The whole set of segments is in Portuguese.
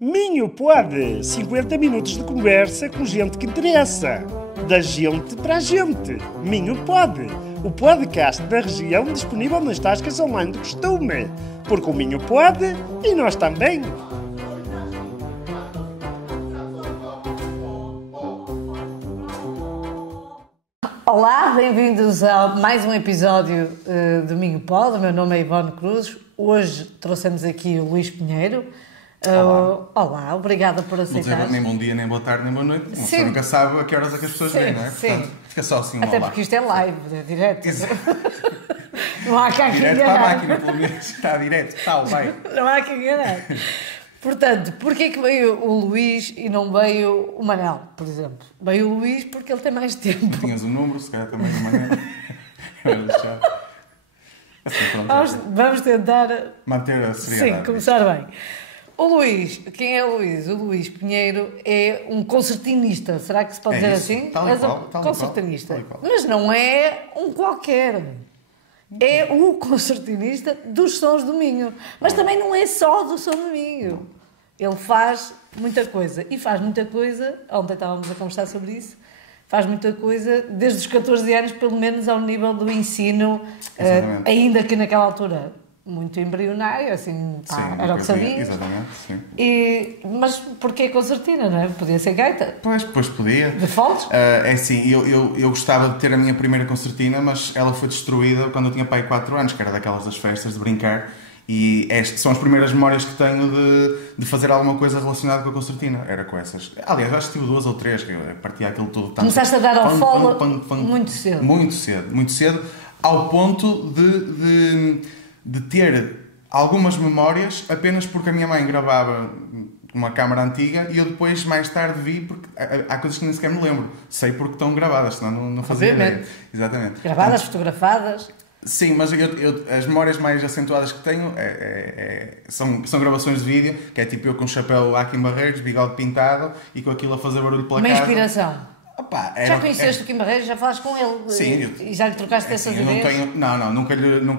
Minho pode! 50 minutos de conversa com gente que interessa. Da gente para a gente. Minho pode! O podcast da região disponível nas tascas online do costume. Porque o Minho pode e nós também. Olá, bem-vindos a mais um episódio do Minho Pode. O meu nome é Ivone Cruz. Hoje trouxemos aqui o Luís Pinheiro. Olá, obrigada por aceitar. Não dizer nem bom dia, nem boa tarde, nem boa noite. Uma pessoa nunca sabe a que horas é que as pessoas vêm, não é? Sim. Portanto, fica só assim, até olá. porque isto é live, é direto. Não há cá que Direto para a enganar. máquina, pelo menos. Está direto, tal, vai. Não há que enganar. Portanto, porquê que veio o Luís e não veio o Manel, por exemplo? Veio o Luís porque ele tem mais tempo. Tinhas um número, se calhar também de maneira. Vamos deixar. Assim, pronto. Vamos tentar... Manter a seriedade. Sim, começar bem. O Luís, quem é o Luís? O Luís Pinheiro é um concertinista, será que se pode dizer isso, assim? tal e És qual, um tal e concertinista. qual, tal e qual. Mas não é um qualquer. É o concertinista dos Sons do Minho. Mas também não é só do Som do Minho. Ele faz muita coisa. E faz muita coisa, ontem estávamos a conversar sobre isso, faz muita coisa desde os 14 anos, pelo menos ao nível do ensino, ainda que naquela altura muito embrionário, assim, pá, Sim, era o que sabia. Exatamente, sim. Mas porquê concertina, não é? Podia ser gaita. Pois podia. De foles? É assim, eu gostava de ter a minha primeira concertina, mas ela foi destruída quando eu tinha pai 4 anos, que era daquelas das festas de brincar. E estas são as primeiras memórias que tenho de fazer alguma coisa relacionada com a concertina. Era com essas. Aliás, acho que tive 2 ou 3, que eu partia aquilo todo. Começaste a dar ao fole muito cedo. Muito cedo, ao ponto de ter algumas memórias apenas porque a minha mãe gravava uma câmara antiga e eu depois, mais tarde, vi, porque há coisas que nem sequer me lembro. Sei porque estão gravadas, senão não fazia ideia. Exatamente. Gravadas, fotografadas. Sim, mas as memórias mais acentuadas que tenho são gravações de vídeo, que é tipo eu com o chapéu Akin Barreiros, bigode pintado e com aquilo a fazer barulho pela casa. Uma inspiração. Opa, já conheceste o Kim Barreiros? Já falaste com ele? Sim. E já lhe trocaste essas ideias? Nunca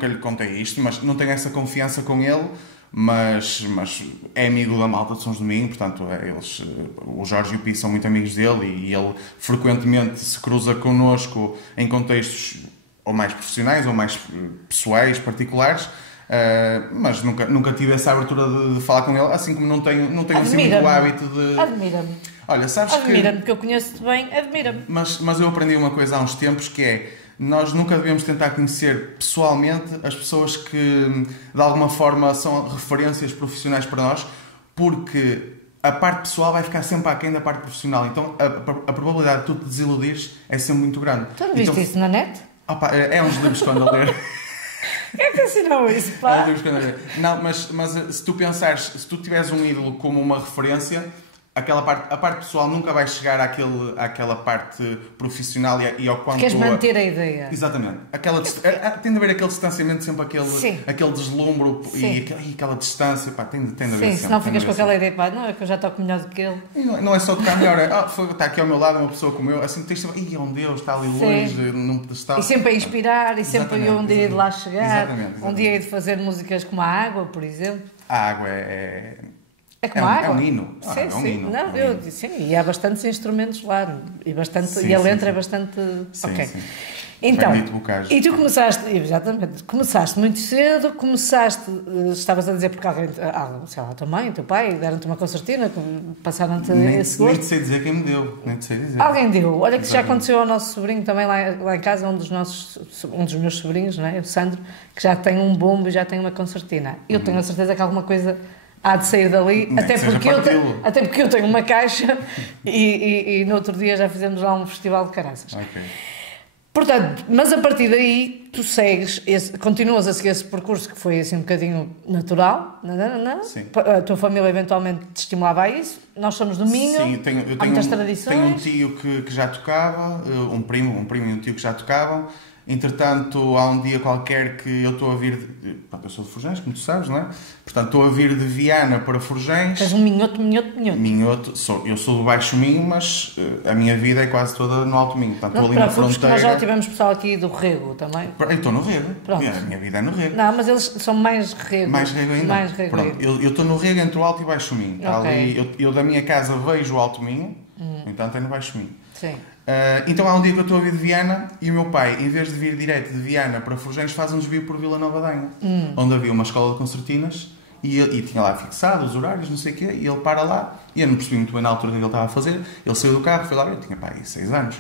lhe contei isto, mas não tenho essa confiança com ele, mas é amigo da malta de Sons do Minho, portanto, o Jorge e o Pi são muito amigos dele e ele frequentemente se cruza connosco em contextos ou mais profissionais ou mais pessoais, particulares, mas nunca tive essa abertura de falar com ele, assim como não tenho assim muito o hábito de... Admira-me. Olha, sabes que... Admira-me, porque eu conheço-te bem, admira-me. Mas eu aprendi uma coisa há uns tempos, que é, nós nunca devemos tentar conhecer pessoalmente as pessoas que, de alguma forma, são referências profissionais para nós, porque a parte pessoal vai ficar sempre aquém da parte profissional. Então, a probabilidade de tu te desiludires é sempre muito grande. Tu não viste isso na net? Opa, é uns livros que ando a ler. Quem é que ensinou isso, pá? É uns livros que ando a ler. Não, mas se tu pensares, se tu tiveres um ídolo como uma referência... A parte pessoal nunca vai chegar àquela parte profissional e ao quanto... Queres manter a ideia. Exatamente. Tem de haver aquele distanciamento, sempre aquele deslumbro e aquela distância. Pá, tem de haver sempre. Sim, senão ficas com aquela ideia, pá, não, é que eu já toco melhor do que ele. E não é só tocar melhor, está aqui ao meu lado uma pessoa como eu, assim tens sempre, é um Deus, está ali longe, num pedestal. E sempre a inspirar, e sempre eu um dia de lá chegar, Exatamente. Um dia de fazer músicas como a Água, por exemplo. A Água é como a água. É um hino. Sim, é um hino. Não, eu disse, sim, e há bastantes instrumentos lá. E a letra é bastante... Sim, ok. sim. Então, e tu começaste muito cedo, estavas a dizer porque alguém, sei lá, a tua mãe, o teu pai, deram-te uma concertina, passaram-te esse gosto. Nem te sei dizer quem me deu, nem te sei dizer. Alguém deu. Olha que já aconteceu ao nosso sobrinho também lá em casa, um dos meus sobrinhos, não é? O Sandro, que já tem um bombo e já tem uma concertina. Eu tenho a certeza que alguma coisa há de sair dali, até porque eu tenho uma caixa e no outro dia já fizemos lá um festival de caraças. Okay. Portanto, mas a partir daí tu continuas a seguir esse percurso que foi assim um bocadinho natural, Sim. A tua família eventualmente te estimulava a isso, nós somos do Minho, sim, há muitas tradições. Tenho um tio que já tocava, um primo e um tio que já tocavam, Entretanto, há um dia qualquer que eu estou a vir pronto, eu sou de Forjães, como tu sabes, não é? Portanto, estou a vir de Viana para Forjães. Tens um minhoto. Minhoto, eu sou do Baixo Minho, mas a minha vida é quase toda no Alto Minho. Portanto, Não estou ali na fronteira. Nós já tivemos pessoal aqui do Rego também. Eu estou no Rego. Pronto. A minha vida é no Rego. Não, mas eles são mais Rego. Mais Rego ainda? Mais Rego Pronto, ainda. eu estou no Rego entre o Alto e o Baixo Minho. Ok. Ali, eu da minha casa vejo o Alto Minho, então é no Baixo Minho. Sim. Então há um dia que eu estou a vir de Viana e o meu pai, em vez de vir direto de Viana para Forjães, faz um desvio por Vila Nova de Anha, onde havia uma escola de concertinas e tinha lá fixado os horários, não sei o quê, e ele para lá, e eu não percebi muito bem na altura o que ele estava a fazer. Ele saiu do carro, foi lá, eu tinha pai 6 anos,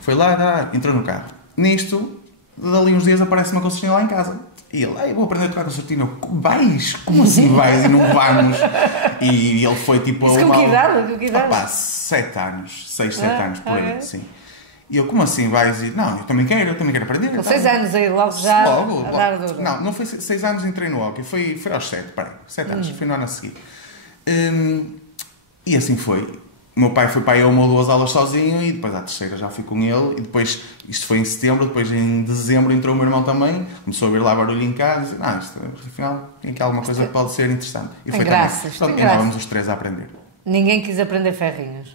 foi lá, entrou no carro. Nisto, dali uns dias aparece uma concertina lá em casa. E ele, eu vou aprender a tocar concertina. Eu, vais? Como assim vais e não vamos? E ele foi tipo... Isso com que idade? Com que idade? Opa, 7 anos, 6, 7 anos, por aí, sim. E eu, como assim vais? E, não, eu também quero aprender. Com 6 anos aí, logo já logo. a dar duro. Não foi 6 anos entrei no hockey, foi aos 7, peraí, 7 anos, foi no ano a seguir. E assim foi. O meu pai foi para aí a 1 ou 2 aulas sozinho e depois à terceira já fui com ele e depois, isto foi em setembro, depois em dezembro entrou o meu irmão também, começou a ver lá barulho em casa e disse, isto afinal tem aqui alguma coisa que pode ser interessante. E foi graças, também. Então, andávamos os 3 a aprender. Ninguém quis aprender ferrinhos.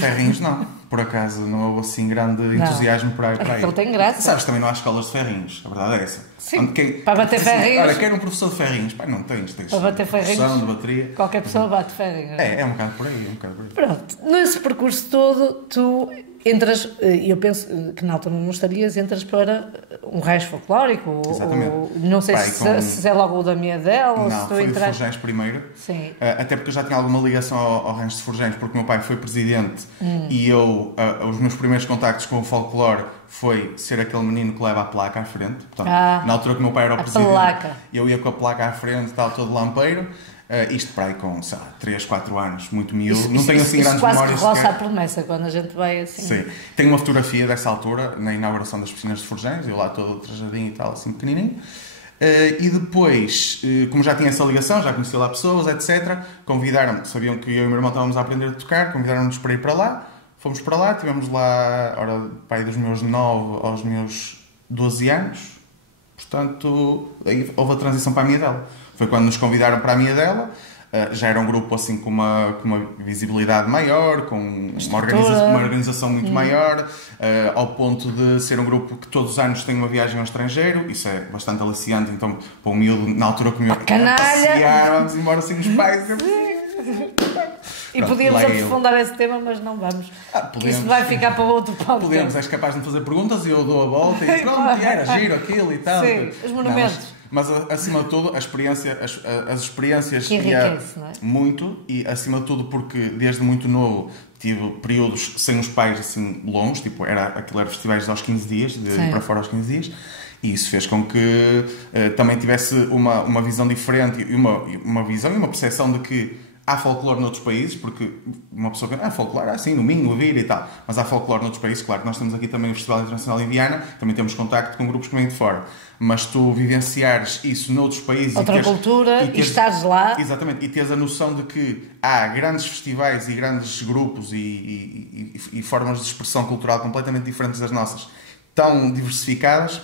Ferrinhos não, por acaso não houve assim grande entusiasmo para aí. Ele tem graça. Sabes, também não há escolas de ferrinhos, a verdade é essa. Sim, para bater ferrinhos. Olha, quero um professor de ferrinhos. Pai, não tens para bater ferrinhos, de bateria. qualquer pessoa bate ferrinhos. É um bocado por aí, Pronto, nesse percurso todo, tu entras, e eu penso que na altura não estarias, entras para um resto folclórico. Ou, não sei se é logo o da minha dela ou se tu foi entras... o Forjães primeiro. Sim. Até porque eu já tinha alguma ligação ao rancho de Forjães, porque o meu pai foi presidente e eu, os meus primeiros contactos com o folclore foi ser aquele menino que leva a placa à frente. Portanto, na altura que o meu pai era o presidente, eu ia com a placa à frente, tal, todo lampeiro. Isto para aí com, sei lá, 3, 4 anos, muito miúdo. Não tenho assim grandes memórias. Quase que roça a promessa quando a gente vai assim. Sim. Tenho uma fotografia dessa altura, na inauguração das piscinas de Forjães, eu lá todo trajadinho e tal, assim pequenininho. E depois, como já tinha essa ligação, já conhecia lá pessoas, etc., convidaram-me, sabiam que eu e o meu irmão estávamos a aprender a tocar, convidaram-nos para ir para lá. Fomos para lá, tivemos lá, pai dos meus 9 aos meus 12 anos. Portanto, aí houve a transição para a minha dela. Foi quando nos convidaram para a minha dela. Já era um grupo assim com uma visibilidade maior, com uma organização muito maior, ao ponto de ser um grupo que todos os anos tem uma viagem ao estrangeiro. Isso é bastante aliciante, então para o miúdo, na altura que o miúdo passear, vamos embora assim os pais. E pronto, podíamos aprofundar esse tema, mas não vamos. Isso vai ficar para outro podcast. Podemos, és capaz de me fazer perguntas e eu dou a volta e pronto, era giro aquilo e tal. Sim, os monumentos. Mas acima de tudo, as experiências que enriquece, não é? Muito, e acima de tudo porque desde muito novo tive períodos sem os pais assim longos, tipo, aquilo era festivais aos 15 dias, de ir para fora aos 15 dias, e isso fez com que também tivesse uma visão diferente e uma visão e uma percepção de que há folclore noutros países, porque uma pessoa pensa, folclore, assim, no Minho, no Vira e tal. Mas há folclore noutros países, claro que nós temos aqui também o Festival Internacional em Viana, também temos contacto com grupos que vêm de fora. Mas tu vivenciares isso noutros países... Outra cultura e estares lá... Exatamente, e tens a noção de que há grandes festivais e grandes grupos e formas de expressão cultural completamente diferentes das nossas, tão diversificadas,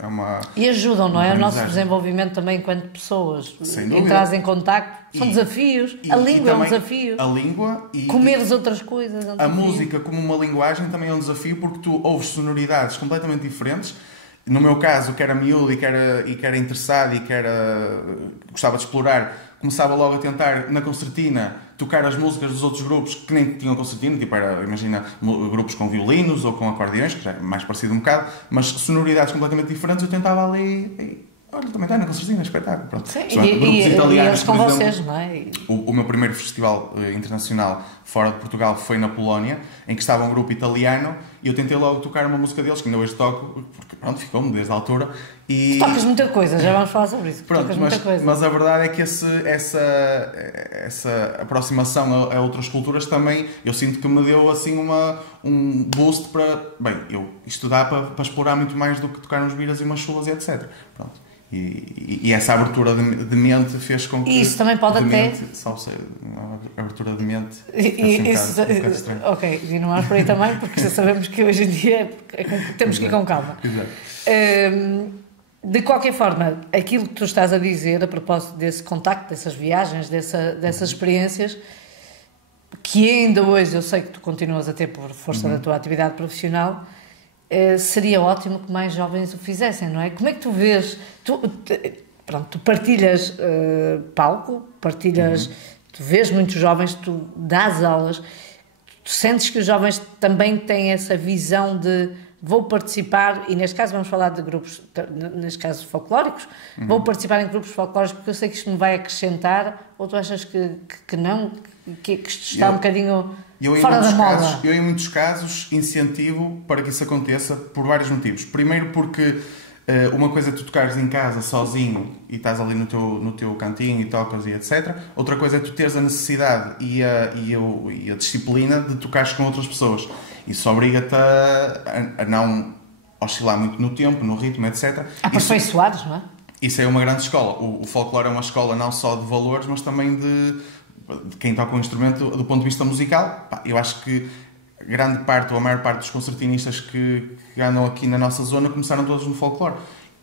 é uma... E ajudam, não é? O nosso desenvolvimento também enquanto pessoas. Sem dúvida. Entras em contacto, são desafios. A língua é um desafio. A língua e... Comeres outras coisas é um desafio. A música como uma linguagem também é um desafio, porque tu ouves sonoridades completamente diferentes. No meu caso, que era miúdo e que era interessado e que gostava de explorar, começava logo a tentar, na concertina, tocar as músicas dos outros grupos que nem tinham concertina, tipo imagina, grupos com violinos ou com acordeões, que já é mais parecido um bocado, mas sonoridades completamente diferentes, eu tentava ali... Olha, também está na concertina, espetáculo. Pronto. Sim, e eles com vocês, não é? O meu primeiro festival internacional fora de Portugal foi na Polónia, em que estava um grupo italiano, e eu tentei logo tocar uma música deles, que ainda hoje toco, porque pronto, ficou-me desde a altura. E... Tocas muita coisa, já vamos falar sobre isso. Pronto, mas a verdade é que essa aproximação a outras culturas também, eu sinto que me deu assim um boost para, eu estudar para explorar muito mais do que tocar uns viras e umas chulas e etc. Pronto. E essa abertura de mente fez com que... Isso também pode até... Abertura de mente... Isso, ok, e não vamos por aí também, porque já sabemos que hoje em dia temos que ir com calma. Exato. De qualquer forma, aquilo que tu estás a dizer a propósito desse contacto, dessas viagens, dessas experiências, que ainda hoje eu sei que tu continuas a ter por força da tua atividade profissional, seria ótimo que mais jovens o fizessem, não é? Como é que tu vês... Tu partilhas palco, partilhas... Tu vês muitos jovens, tu dás aulas, tu sentes que os jovens também têm essa visão de vou participar, e neste caso vamos falar de grupos, neste caso folclóricos, vou participar em grupos folclóricos porque eu sei que isto me vai acrescentar, ou tu achas que não, que isto está um bocadinho fora da moda? Eu, em muitos casos, incentivo para que isso aconteça por vários motivos. Primeiro porque uma coisa é tu tocares em casa sozinho e estás ali no teu cantinho e tocas e etc. Outra coisa é tu teres a necessidade e a disciplina de tocares com outras pessoas. Isso obriga-te a não oscilar muito no tempo, no ritmo, etc. Aperfeiçoares, não é? Isso é uma grande escola. O folclore é uma escola não só de valores, mas também de quem toca um instrumento do ponto de vista musical. Eu acho que grande parte ou a maior parte dos concertinistas que andam aqui na nossa zona começaram todos no folclore.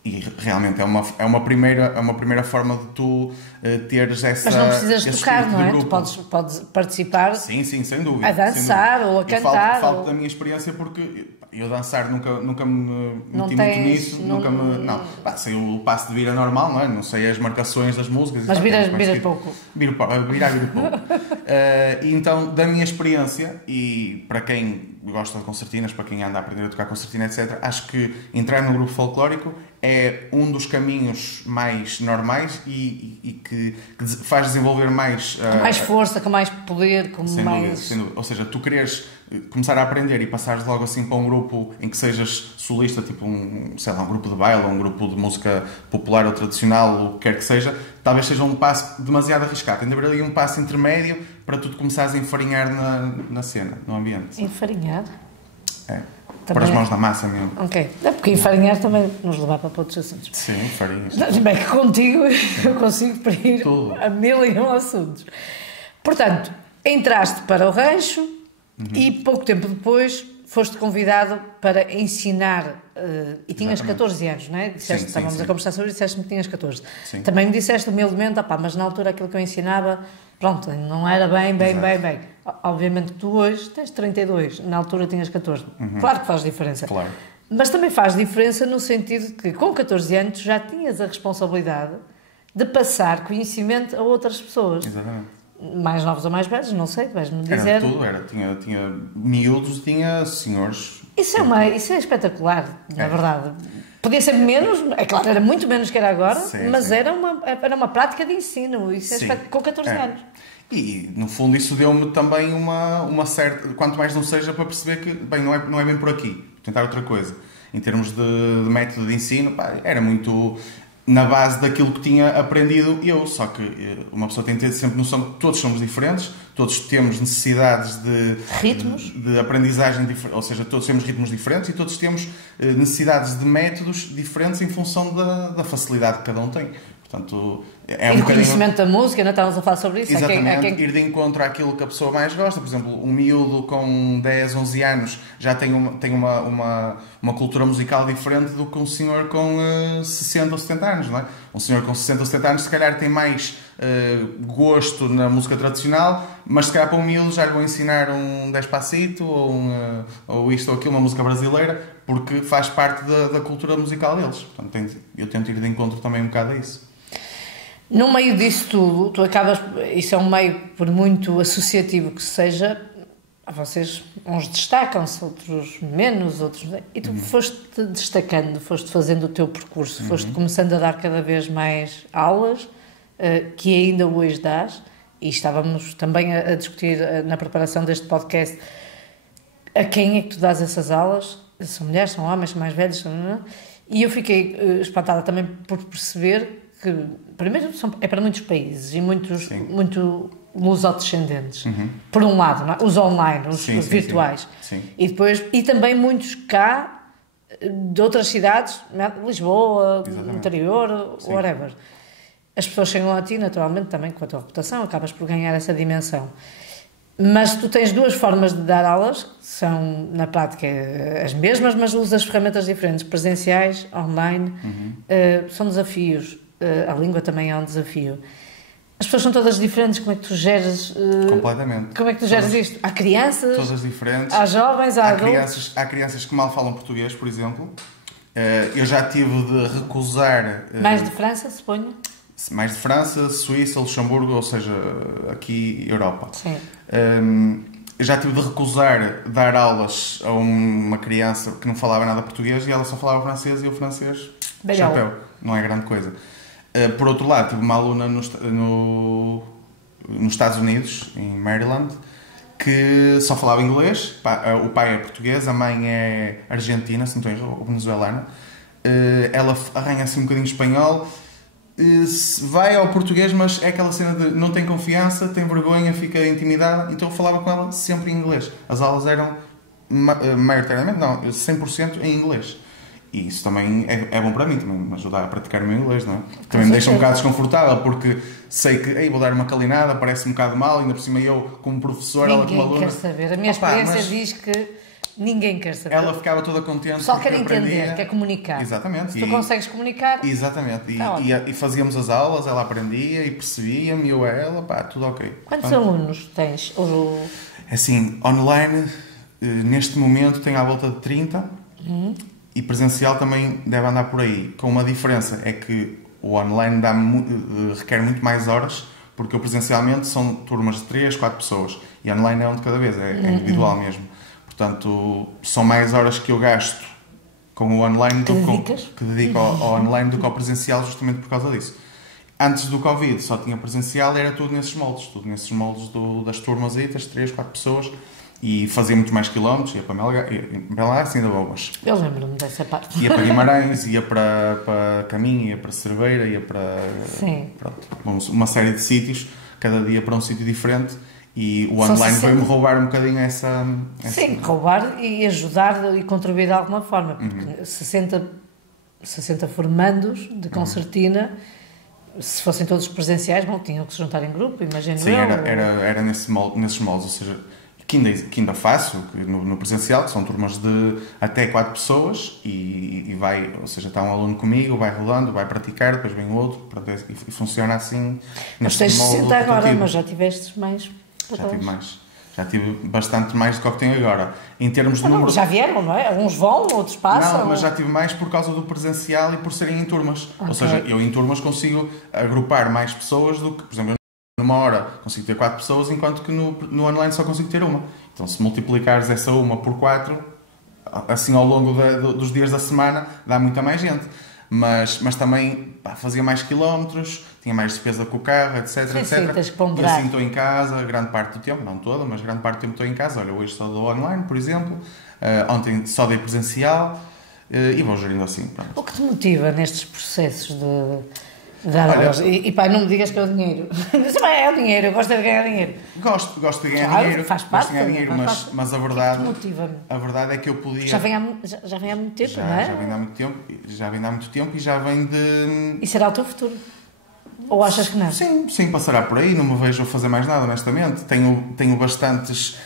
E realmente é uma primeira forma de tu teres essa... Mas não precisas tocar, não é? Tu podes participar... Sim, sem dúvida. A dançar ou a cantar. Falo da minha experiência porque eu dançar nunca me meti muito nisso. Não. Sei o passo de vira normal, não é? Não sei as marcações das músicas. Mas viras pouco. Viro pouco. E então, da minha experiência, e para quem gosta de concertinas, para quem anda a aprender a tocar concertina, etc., acho que entrar no grupo folclórico é um dos caminhos mais normais e que faz desenvolver mais... com mais força, com mais poder, com mais... Sem dúvida. Ou seja, tu queres começar a aprender e passares logo assim para um grupo em que sejas solista, tipo um grupo de baile, ou um grupo de música popular ou tradicional, o que quer que seja, talvez seja um passo demasiado arriscado. Tem de haver ali um passo intermédio para tu te começares a enfarinhar na cena, no ambiente. Enfarinhar? É. Também... Para as mãos na massa mesmo. Ok. É porque enfarinhar também nos leva para outros assuntos. Sim, farinhas. Bem que contigo eu consigo ir a 1001 assuntos. Portanto, entraste para o rancho e pouco tempo depois foste convidado para ensinar, e tinhas 14 anos, não é? Disseste, estávamos a conversar sobre isso, disseste-me que tinhas 14. Sim. Também me disseste humildemente, mas na altura aquilo que eu ensinava, pronto, não era bem. Obviamente que tu hoje tens 32, na altura tinhas 14. Claro que faz diferença. Claro. Mas também faz diferença no sentido de que com 14 anos já tinhas a responsabilidade de passar conhecimento a outras pessoas. Exatamente. Mais novos ou mais velhos, não sei, vais-me dizer. Era tudo, tinha miúdos, tinha senhores. Isso é espetacular, na verdade. Podia ser menos, é claro, era muito menos que era agora, mas sim. Era uma prática de ensino, isso com 14 anos. E, no fundo, isso deu-me também uma certa... Quanto mais não seja, para perceber que, não é bem por aqui. Tentar outra coisa. Em termos de método de ensino, era muito na base daquilo que tinha aprendido eu. Só que uma pessoa tem de ter sempre noção que todos somos diferentes, todos temos necessidades de... Ritmos? De aprendizagem diferente, ou seja, todos temos ritmos diferentes e todos temos necessidades de métodos diferentes em função da facilidade que cada um tem. Portanto, e o conhecimento da música, não estávamos a falar sobre isso? Exatamente, ir de encontro àquilo que a pessoa mais gosta. Por exemplo, um miúdo com 10, 11 anos já tem uma cultura musical diferente do que um senhor com 60 ou 70 anos, não é? Um senhor com 60 ou 70 anos se calhar tem mais gosto na música tradicional, mas se calhar para um miúdo já lhe vou ensinar um Despacito ou isto ou aquilo, uma música brasileira, porque faz parte da cultura musical deles. Portanto, eu tento ir de encontro também um bocado a isso. No meio disso tudo, tu acabas... Isso é um meio, por muito associativo que seja, vocês, uns destacam-se, outros menos, outros... E tu foste destacando, foste fazendo o teu percurso, foste começando a dar cada vez mais aulas, que ainda hoje dás, e estávamos também a discutir na preparação deste podcast a quem é que tu dás essas aulas. São mulheres, são homens, são mais velhos, e eu fiquei espantada também por perceber que, primeiro, é para muitos países e muito lusodescendentes. Por um lado, não é? Os online, os virtuais. Sim. E também muitos cá de outras cidades, Lisboa, Exatamente. interior, Sim. whatever. As pessoas chegam a ti, naturalmente, também com a tua reputação, acabas por ganhar essa dimensão. Mas tu tens duas formas de dar aulas, que são, na prática, as mesmas, mas usas ferramentas diferentes, presenciais, online, são desafios. A língua também é um desafio. As pessoas são todas diferentes, como é que tu geres... Completamente. Como é que tu geres isto? Há crianças, Todas diferentes. há jovens, há adultos... Há crianças que mal falam português, por exemplo. Eu já tive de recusar... Mais de França, suponho? Mais de França, Suíça, Luxemburgo, ou seja, aqui Europa. Sim. Eu já tive de recusar dar aulas a uma criança que não falava nada português e ela só falava francês e o francês, Belhão. chapéu, não é grande coisa. Por outro lado, tive uma aluna nos Estados Unidos, em Maryland, que só falava inglês. O pai é português, a mãe é argentina, se não estou em erro, ou venezuelana. Ela arranha assim um bocadinho espanhol. Vai ao português, mas é aquela cena de não tem confiança, tem vergonha, fica intimidada, então eu falava com ela sempre em inglês. As aulas eram maioritariamente, não, 100% em inglês. E isso também é bom para mim, também me ajuda a praticar o meu inglês, não é? Também me deixa um bocado desconfortável, porque sei que vou dar uma calinada, parece um bocado mal, ainda por cima eu como professor, ela como aluna... Ninguém quer saber. A minha experiência diz que ninguém quer saber. Ela ficava toda contente. Só quer porque aprendia. entender, quer comunicar. Exatamente. Se tu consegues comunicar... Exatamente. Tá E fazíamos as aulas, ela aprendia e percebia-me, eu a ela, pá, tudo ok. Quantos alunos tens? Assim, online, neste momento tenho à volta de 30 e presencial também deve andar por aí. Com uma diferença, é que o online requer muito mais horas, porque o presencialmente são turmas de 3, 4 pessoas e online é um de cada vez, é individual mesmo. Portanto, são mais horas que eu gasto com o online que dedico ao online do que ao presencial, justamente por causa disso. Antes do Covid só tinha presencial, era tudo nesses moldes das turmas aí, das 3, 4 pessoas, e fazia muito mais quilómetros, ia para Melgaço, ainda vou, mas... Eu lembro-me dessa parte. Ia para Guimarães, ia para Caminho, ia para Cerveira, ia para... Sim. Pronto, uma série de sítios, cada dia para um sítio diferente. E o Só online se veio-me sente... roubar um bocadinho essa... Sim, roubar e ajudar e contribuir de alguma forma. Porque 60 formandos de concertina, se fossem todos presenciais, bom, tinham que se juntar em grupo, imagino Sim, eu. era nesses moldes, ou seja, que ainda faço no presencial, que são turmas de até 4 pessoas e vai, ou seja, está um aluno comigo, vai rolando, vai praticar, depois vem outro, e funciona assim. Mas tens 60 agora, mas já tiveste mais... Já tive mais. Já tive bastante mais do que tenho agora. Em termos de número... Já vieram, não é? Uns vão, outros passam. Não, mas já tive mais por causa do presencial e por serem em turmas. Okay. Ou seja, eu em turmas consigo agrupar mais pessoas do que, por exemplo, numa hora consigo ter 4 pessoas, enquanto que no online só consigo ter uma. Então, se multiplicares essa uma por 4, assim ao longo dos dias da semana, dá muita mais gente. Mas também fazia mais quilómetros, tinha mais despesa com o carro, etc. Sim, etc. Tens que e assim estou em casa, grande parte do tempo, não toda, mas grande parte do tempo estou em casa. Olha, hoje só dou online, por exemplo, ontem só dei presencial e vou gerindo assim. Pronto. O que te motiva nestes processos de dar aulas? E pá, não me digas que é o dinheiro. É o dinheiro, eu gosto de ganhar dinheiro. Gosto de ganhar dinheiro. Faz parte. Gosto de ganhar dinheiro, mas a verdade... motiva-me. A verdade é que eu podia... Já vem há muito tempo, não é? Já vem há muito tempo, e já vem de... E será o teu futuro? Ou achas que não? Sim, passará por aí, não me vejo a fazer mais nada, honestamente. Tenho bastantes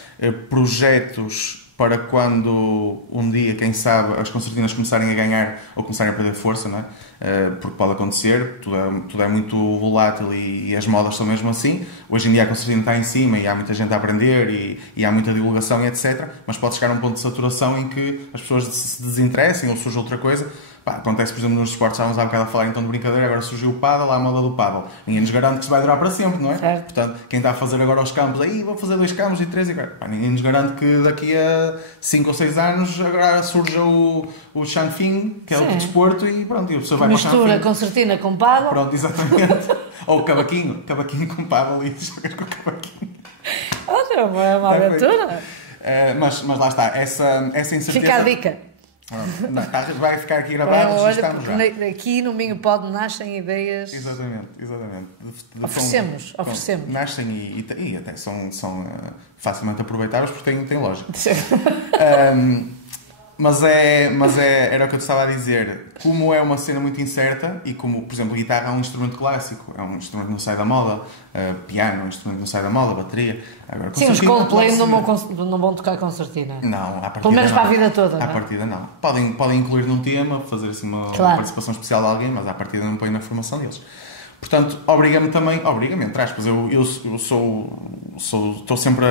projetos para quando um dia, quem sabe, as concertinas começarem a ganhar ou começarem a perder força, não é? Porque pode acontecer, tudo é muito volátil e as modas são mesmo assim. Hoje em dia a concertina está em cima e há muita gente a aprender e há muita divulgação e etc. Mas pode chegar a um ponto de saturação em que as pessoas se desinteressem ou surge outra coisa. Acontece, por exemplo, nos esportes, estávamos há bocado a falar então de brincadeira, agora surgiu o pádel, há a moda do pádel. Ninguém nos garante que isso vai durar para sempre, não é? Certo. Portanto, quem está a fazer agora os campos, aí vou fazer 2 campos e 3 e 4. Ninguém nos garante que daqui a 5 ou 6 anos agora surja o Shanfing, que é o desporto, e pronto, e a pessoa vai para o Shanfing. Mistura concertina com pádel. Pronto, exatamente. Ou cavaquinho com pádel e jogas com cavaquinho. Olha, é uma aventura. Mas lá está, essa incerteza... Fica a dica. Vai ficar aqui gravado, já estamos já. Aqui no Minho Pod nascem ideias. Exatamente. Oferecemos. Nascem e até são facilmente aproveitáveis porque têm lógica. era o que eu te estava a dizer. Como é uma cena muito incerta e como, por exemplo, guitarra é um instrumento clássico, é um instrumento que não sai da moda, piano é um instrumento que não sai da moda, bateria. Agora, sim, os Coldplay não vão tocar concertina. Não, à partida pelo menos não. para a vida toda. À partida não. Podem incluir num tema, fazer assim uma participação especial de alguém, mas à partida não põe na formação deles. Portanto, obriga-me, entre aspas, eu estou sempre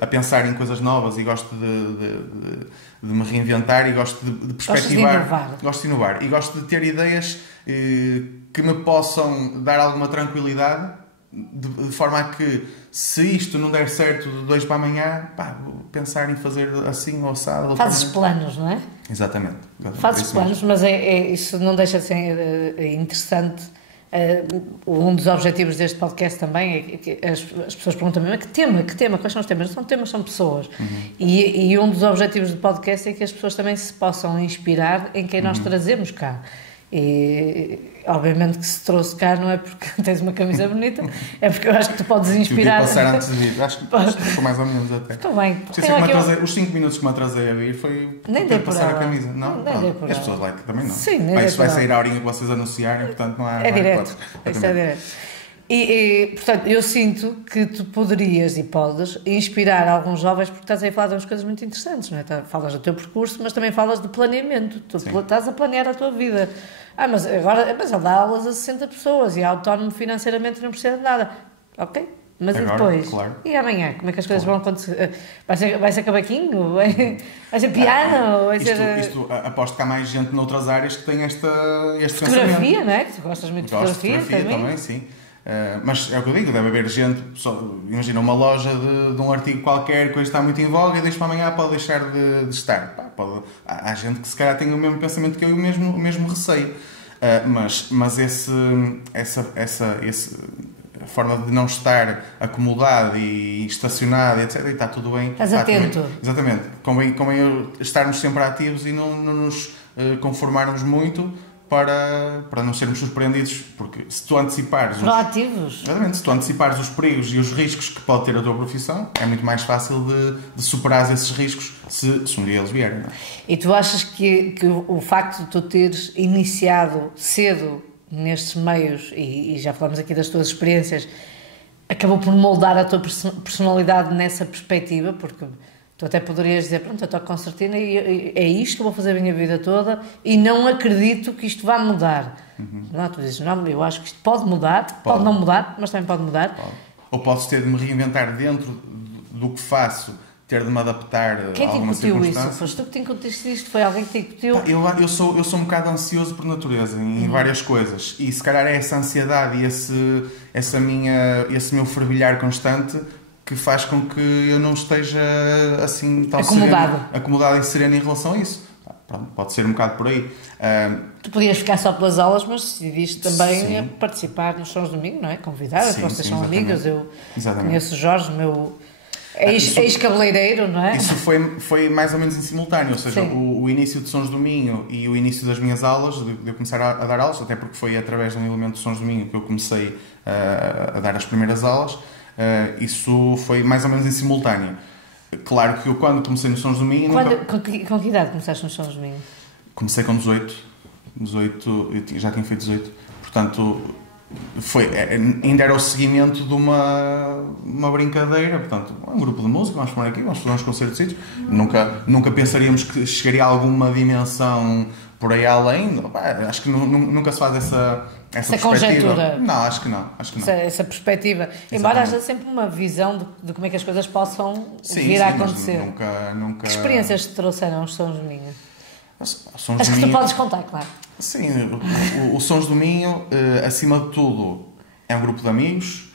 a pensar em coisas novas e gosto de me reinventar e gosto de perspectivar. Gosto de inovar. E gosto de ter ideias que me possam dar alguma tranquilidade, de forma a que, se isto não der certo de hoje para amanhã, vou pensar em fazer assim ou assado. Fazes planos, não é? Exatamente. Fazes planos, mas isso não deixa de ser interessante. Um dos objetivos deste podcast também é que as pessoas perguntam-me que tema, quais são os temas? Não são temas, são pessoas. E um dos objetivos do podcast é que as pessoas também se possam inspirar em quem nós trazemos cá. E obviamente que se trouxe cá não é porque tens uma camisa bonita, é porque eu acho que tu podes inspirar. Eu vi passar antes de vir, acho que ficou mais ou menos até. Estou bem. Os 5 minutos que me atrasei a vir foi para passar a camisa. Não, as pessoas lá também não. Sim, isso vai sair a horinha que vocês anunciarem, portanto não há. É direto. Isso é direto. E, portanto, eu sinto que tu poderias e podes inspirar alguns jovens, porque estás aí a falar de umas coisas muito interessantes, não é? Falas do teu percurso, mas também falas de planeamento. Tu estás a planear a tua vida. Mas ele dá aulas a 60 pessoas e é autónomo financeiramente e não precisa de nada. Ok, mas agora, e depois? Claro. E amanhã? Como é que as coisas vão acontecer? Vai ser cavaquinho? Vai ser piano? Isto, aposto que há mais gente noutras áreas que tem este fotografia, pensamento. Não é? Que tu gostas muito de fotografia também, sim. Mas é o que eu digo, deve haver gente, imagina uma loja de um artigo qualquer, coisa está muito em voga e deixa para amanhã pode deixar de estar. Há gente que se calhar tem o mesmo pensamento que eu e o mesmo receio. Mas essa forma de não estar acomodado e estacionado, etc. E está tudo bem. Estás atento. Exatamente. Convém estarmos sempre ativos e não nos conformarmos muito para não sermos surpreendidos, porque se tu antecipares os perigos e os riscos que pode ter a tua profissão, é muito mais fácil de superar esses riscos se um dia eles vierem. Não é? E tu achas que o facto de tu teres iniciado cedo nestes meios, e já falamos aqui das tuas experiências, acabou por moldar a tua personalidade nessa perspectiva? Porque tu até poderias dizer, pronto, eu toco concertina e é isto que eu vou fazer a minha vida toda e não acredito que isto vá mudar. Não, tu dizes, não, eu acho que isto pode mudar, pode não mudar, mas também pode mudar. Ou posso ter de me reinventar dentro do que faço, ter de me adaptar a alguma circunstância. Quem te incutiu isso? Foste tu que te incutiste isto? Foi alguém que te incutiu? Eu sou um bocado ansioso por natureza em várias coisas e se calhar é essa ansiedade e esse meu fervilhar constante que faz com que eu não esteja assim tão acomodado e sereno em relação a isso. Pronto, pode ser um bocado por aí. Tu podias ficar só pelas aulas, mas decidiste também a participar nos Sons de Domingo, não é? Convidar, vocês são amigos, eu conheço o Jorge, meu ex-cabeleireiro, não é? Isso foi mais ou menos em simultâneo, ou seja, o início de Sons de Domingo e o início das minhas aulas, de eu começar a dar aulas, até porque foi através de um elemento de Sons de Domingo que eu comecei a dar as primeiras aulas. Isso foi mais ou menos em simultâneo. Claro que eu, quando comecei nos Sons de Domingo... Com que idade começaste nos Sons de Domingo? Comecei com 18, eu já tinha feito 18. Portanto, ainda era o seguimento de uma brincadeira. Portanto, um grupo de música, vamos por aqui, vamos fazer uns concertos. Nunca pensaríamos que chegaria a alguma dimensão por aí além. Acho que nunca se faz essa conjectura. Não, acho que não. Essa perspectiva. Exatamente. Embora haja sempre uma visão de como é que as coisas possam vir a acontecer. Nunca... Que experiências te trouxeram os Sons de Domingo? Acho que tu podes contar, claro. Sim, o Sons de Domingo, acima de tudo, é um grupo de amigos.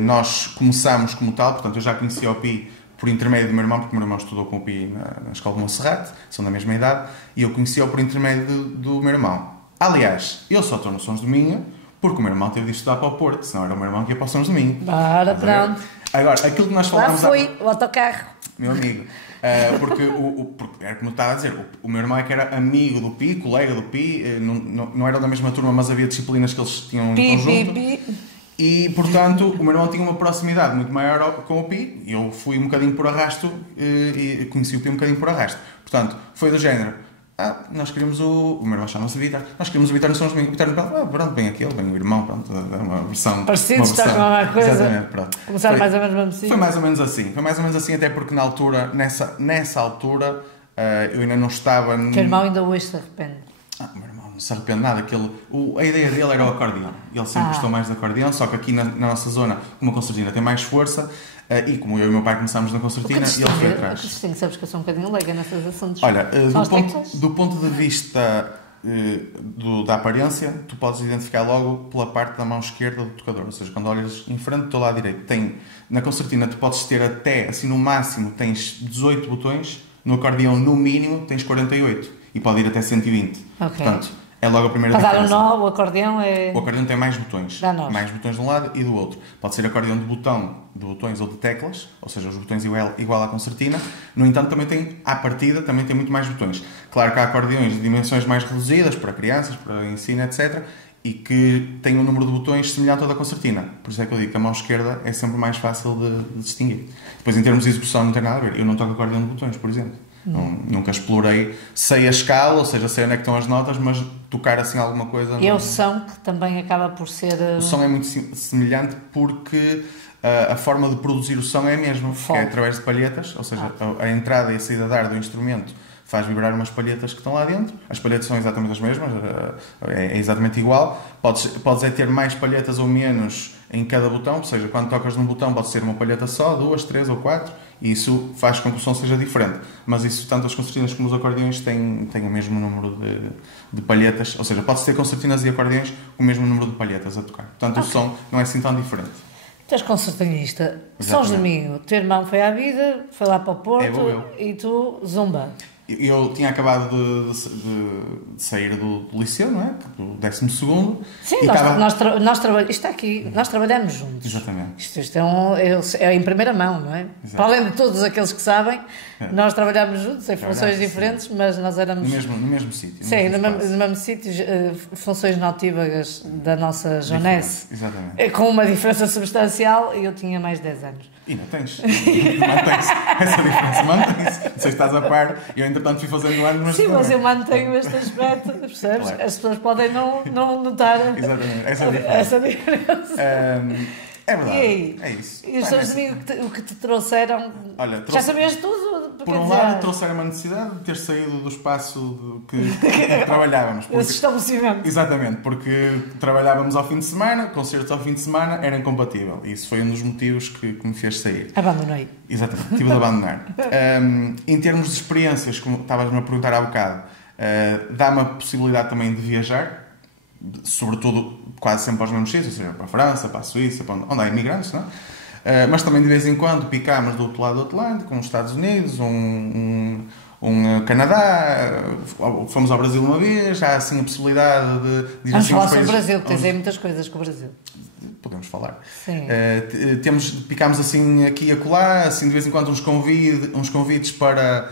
Nós começámos como tal, portanto, eu já conhecia o Pi por intermédio do meu irmão, porque o meu irmão estudou com o Pi na Escola de Monserrate, são da mesma idade, e eu conhecia-o por intermédio do meu irmão. Aliás, eu só estou no Sons de Domingo porque o meu irmão teve de estudar para o Porto, senão era o meu irmão que ia para o Sons de Domingo. Bora, pronto. Agora, aquilo que nós falámos... Lá foi o autocarro. Meu amigo. Porque era como eu estava a dizer, o meu irmão é que era amigo do Pi, colega do Pi, não eram da mesma turma, mas havia disciplinas que eles tinham em conjunto. E, portanto, o meu irmão tinha uma proximidade muito maior com o Pi, e eu fui um bocadinho por arrasto e conheci o Pi um bocadinho por arrasto. Portanto, foi do género, nós queríamos o meu irmão chama-se Vitor, nós queríamos o Vitor no São Domingos, o Vitor no Belo, pronto, vem aquele, vem o irmão, pronto, uma versão... Parecido, está com a coisa. Exatamente, pronto. Começar mais ou menos mesmo assim. Foi mais ou menos assim, até porque na altura, nessa altura, eu ainda não estava... Que o irmão ainda hoje se arrepende. O meu irmão não se arrepende nada, a ideia dele era o acordeão. Ele sempre gostou mais de acordeão, só que aqui na nossa zona, como a concertina tem mais força, e como eu e o meu pai começámos na concertina, ele foi atrás. Sim, sabes que eu sou um bocadinho leiga nesses assuntos. Olha, do ponto de vista da aparência, tu podes identificar logo pela parte da mão esquerda do tocador, ou seja, quando olhas em frente do teu lado direito, na concertina tu podes ter até, assim no máximo, tens 18 botões, no acordeão no mínimo tens 48 e pode ir até 120. Okay. Portanto, é logo a primeira diferença. diferença. Para dar o nó, o acordeão é... O acordeão tem mais botões. Mais botões de um lado e do outro. Pode ser acordeão de botões ou de teclas, ou seja, os botões igual à concertina. No entanto, à partida, também tem muito mais botões. Claro que há acordeões de dimensões mais reduzidas, para crianças, para ensino, etc., e que têm um número de botões semelhante ao da concertina. Por isso é que eu digo que a mão esquerda é sempre mais fácil de distinguir. Depois, em termos de execução, não tem nada a ver. Eu não toco acordeão de botões, por exemplo. Nunca explorei, sei a escala, ou seja, sei onde é que estão as notas, mas tocar assim alguma coisa... E é o som que também acaba por ser... O som é muito semelhante porque a forma de produzir o som é a mesma, que é através de palhetas, ou seja, a entrada e a saída de ar do instrumento faz vibrar umas palhetas que estão lá dentro. As palhetas são exatamente as mesmas, é exatamente igual. Podes ter mais palhetas ou menos em cada botão, ou seja, quando tocas num botão pode ser uma palheta só, 2, 3 ou 4, e isso faz com que o som seja diferente. Mas isso, tanto as concertinas como os acordeões têm o mesmo número de palhetas, ou seja, pode-se ter concertinas e acordeões com o mesmo número de palhetas a tocar. Portanto, o som não é assim tão diferente. Tu és concertinista. São Domingo, teu irmão foi à vida, foi lá para o Porto e tu, zumba. Eu tinha acabado de sair do liceu, não é? Do 12º. Sim, nós trabalhamos. Isto está aqui, nós trabalhamos juntos. Exatamente. Isto é em primeira mão, não é? Exato. Para além de todos aqueles que sabem, nós trabalhamos juntos em funções diferentes, mas nós éramos. No mesmo sítio. Sim, no mesmo sítio, funções notívagas da nossa Jonesse. Exatamente. Com uma diferença substancial, e eu tinha mais de 10 anos. E não tens. Mantém-se. Essa diferença mantém-se. Não sei se estás a par. Eu, entretanto, fui fazendo anos, mas... Sim, mas eu mantenho este aspecto, percebes? Claro. As pessoas podem não notar essa diferença. É verdade. E aí? É isso. E os seus amigos, o que te trouxeram... Olha, já sabias tudo? Por um lado, trouxeram uma necessidade de ter saído do espaço que trabalhávamos. Esse estabelecimento. Exatamente, porque trabalhávamos ao fim de semana, concertos ao fim de semana, era incompatível. E isso foi um dos motivos que me fez sair. Abandonei. Exatamente, tive de abandonar. Em termos de experiências, como estavas-me a perguntar há bocado, dá-me a possibilidade também de viajar, sobretudo quase sempre aos mesmos sítios, ou seja, para a França, para a Suíça, para onde há imigrantes, não é? Mas também de vez em quando picámos do outro lado do Atlântico, com os Estados Unidos, Canadá, fomos ao Brasil uma vez, há assim a possibilidade de ir Vamos assim falar sobre o Brasil, tens aí muitas coisas com o Brasil. Podemos falar. Sim. Picámos assim aqui e acolá, assim de vez em quando uns convites para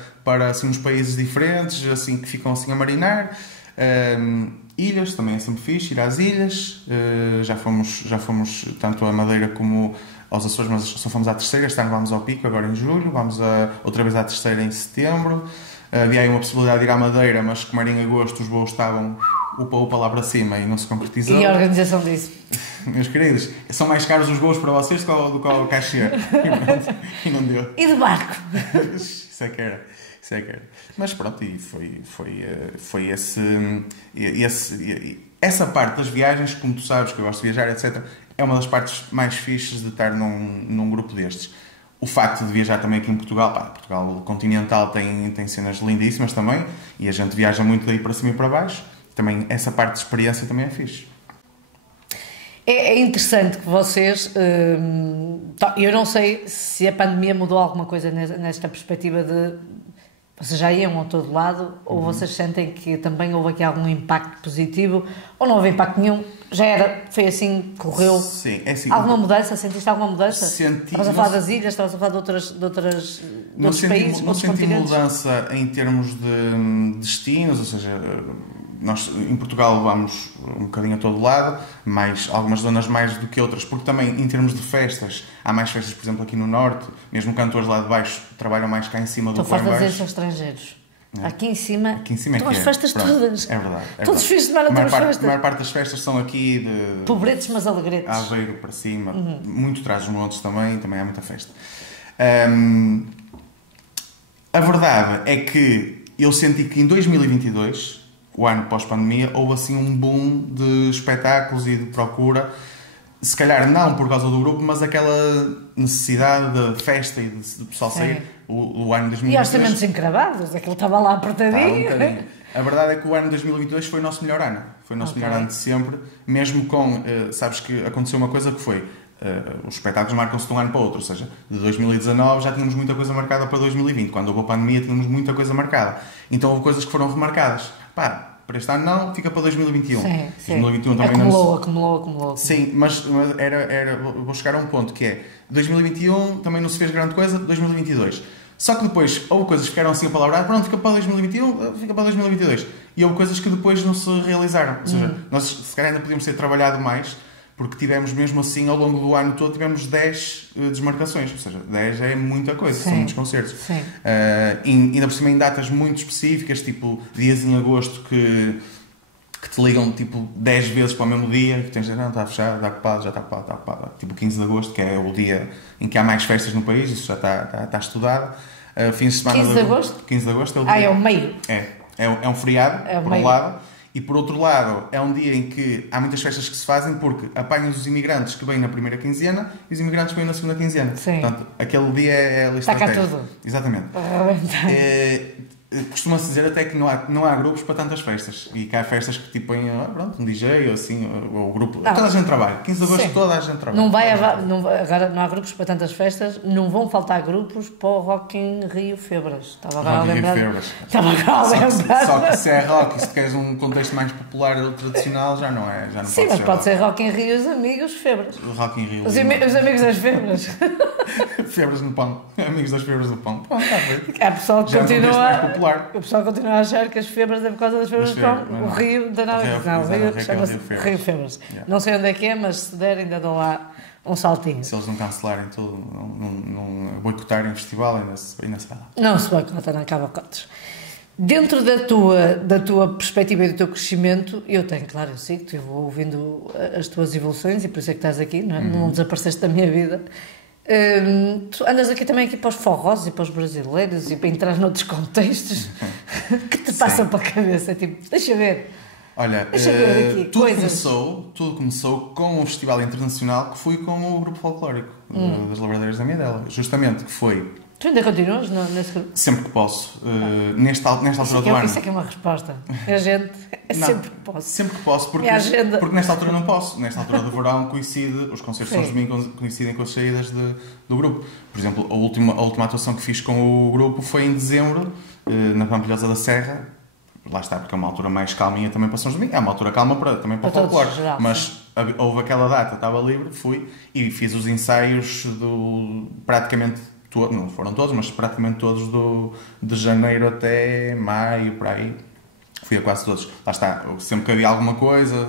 assim, uns países diferentes, assim que ficam assim a marinar. Ilhas, também é sempre fixe, ir às ilhas. Já fomos tanto a Madeira como aos Açores, mas só fomos à Terceira. Este ano vamos ao Pico, agora em julho. Vamos outra vez à Terceira em setembro. Havia aí uma possibilidade de ir à Madeira, mas como era em agosto, os voos estavam upa lá para cima e não se concretizou. E a organização disso? Meus queridos, são mais caros os voos para vocês do que o cachê. E não deu. E de barco? Isso é que era. Mas pronto, e foi essa parte das viagens, como tu sabes, que eu gosto de viajar, etc., é uma das partes mais fixes de estar num grupo destes. O facto de viajar também aqui em Portugal, Portugal continental tem cenas lindíssimas também, e a gente viaja muito daí para cima e para baixo. Também essa parte de experiência também é fixe. É interessante que vocês... eu não sei se a pandemia mudou alguma coisa nesta perspectiva de... Vocês já iam a todo lado, ou vocês sentem que também houve aqui algum impacto positivo, ou não houve impacto nenhum? Foi assim, correu? Sim, é assim. Alguma mudança? Sentiste alguma mudança? Estavas a falar das ilhas, estavas a falar de outros países, não senti mudança em termos de destinos, ou seja, nós em Portugal vamos um bocadinho a todo lado, algumas zonas mais do que outras, porque também em termos de festas, há mais festas, por exemplo, aqui no Norte, mesmo cantores lá de baixo trabalham mais cá em cima do que lá em baixo. Estou a fazer isso aos estrangeiros. É. Aqui em cima estão as é. festas Pronto, todas. É verdade. Todos os fins de semana estão as festas. A maior parte das festas são aqui de... Pobretes, mas alegretes. Aveiro para cima. Muito atrás dos montes também há muita festa. A verdade é que eu senti que em 2022, o ano pós-pandemia, houve assim um boom de espetáculos e de procura. Se calhar não por causa do grupo, mas aquela necessidade de festa e de pessoal sair. O ano 2022... E orçamentos encravados, aquilo estava lá apertadinho. A verdade é que o ano 2022 foi o nosso melhor ano. Foi o nosso melhor ano de sempre, mesmo com... sabes que aconteceu uma coisa que foi... os espetáculos marcam-se de um ano para o outro, ou seja, de 2019 já tínhamos muita coisa marcada para 2020. Quando houve a pandemia tínhamos muita coisa marcada. Então houve coisas que foram remarcadas. Para este ano não, fica para 2021. Sim. 2021 também acumulou. Sim, mas vou chegar a um ponto que é 2021 também não se fez grande coisa, 2022. Só que depois houve coisas que ficaram assim a palavrar, pronto, fica para 2021, fica para 2022. E houve coisas que depois não se realizaram. Ou seja, nós se calhar ainda podíamos ter trabalhado mais, porque tivemos mesmo assim, ao longo do ano todo, tivemos 10 desmarcações. Ou seja, 10 é muita coisa, são muitos concertos. Ainda por cima em datas muito específicas, tipo dias em agosto que te ligam tipo 10 vezes para o mesmo dia, que tens de dizer, não, está fechado, está ocupado, já está ocupado. Tipo 15 de agosto, que é o dia em que há mais festas no país, isso já está estudado. Fins de semana 15 de agosto? 15 de agosto é o dia. É o meio. É um feriado, por um lado. E por outro lado, é um dia em que há muitas festas que se fazem porque apanham os imigrantes que vêm na primeira quinzena e os imigrantes que vêm na segunda quinzena. Sim. Portanto, aquele dia é a lista. Está cá tudo. Exatamente. Costuma-se dizer até que não há grupos para tantas festas. E que há festas que tipo põem um DJ ou assim, ou o grupo. Toda a gente trabalha. 15 de agosto toda a gente trabalha. Agora não há grupos para tantas festas, não vão faltar grupos para o Rock in Rio Febras. Estava agora a lembrar. Só que se é rock e se queres um contexto mais popular ou tradicional, já não Sim, mas pode ser Rock in Rio e os amigos Febras. Rock in Rio. Os amigos das Febras. Febras no pão. Amigos das Febras no pão. Pronto, está feito. A pessoa continua. O pessoal continua a achar que as febras é por causa das febras do pão. O Rio da nada. Não, o Rio chama-se Rio Febras. Não sei onde é que é, mas se der ainda dão lá um saltinho. Se eles não cancelarem tudo, não boicotarem o festival, ainda se vai lá. Não se boicota, não acaba cotas. Dentro da tua perspectiva e do teu crescimento, eu sigo-te, eu vou ouvindo as tuas evoluções e por isso é que estás aqui, não é? Não desapareceste da minha vida. Tu andas aqui também para os forrós e para os brasileiros e para entrar noutros contextos que te passam pela cabeça, tipo, deixa ver. Olha, tudo começou com um festival internacional que fui com o grupo folclórico das Lavradeiras da Miedela, justamente, que foi... Tu ainda continuas nesse grupo? Sempre que posso. Nesta altura do ano... Isso é que é uma resposta. A gente... sempre que posso. Sempre que posso, porque nesta altura não posso. Nesta altura do verão os concertos de São Domingos coincidem com as saídas do grupo. Por exemplo, a última atuação que fiz com o grupo foi em dezembro, na Pampilhosa da Serra. Lá está, porque é uma altura mais calminha também para São Domingos. É uma altura calma também para o folclore. Mas houve aquela data, estava livre, fui e fiz os ensaios praticamente... não foram todos, mas praticamente todos de janeiro até maio, por aí. Fui a quase todos. Lá está, sempre que havia alguma coisa,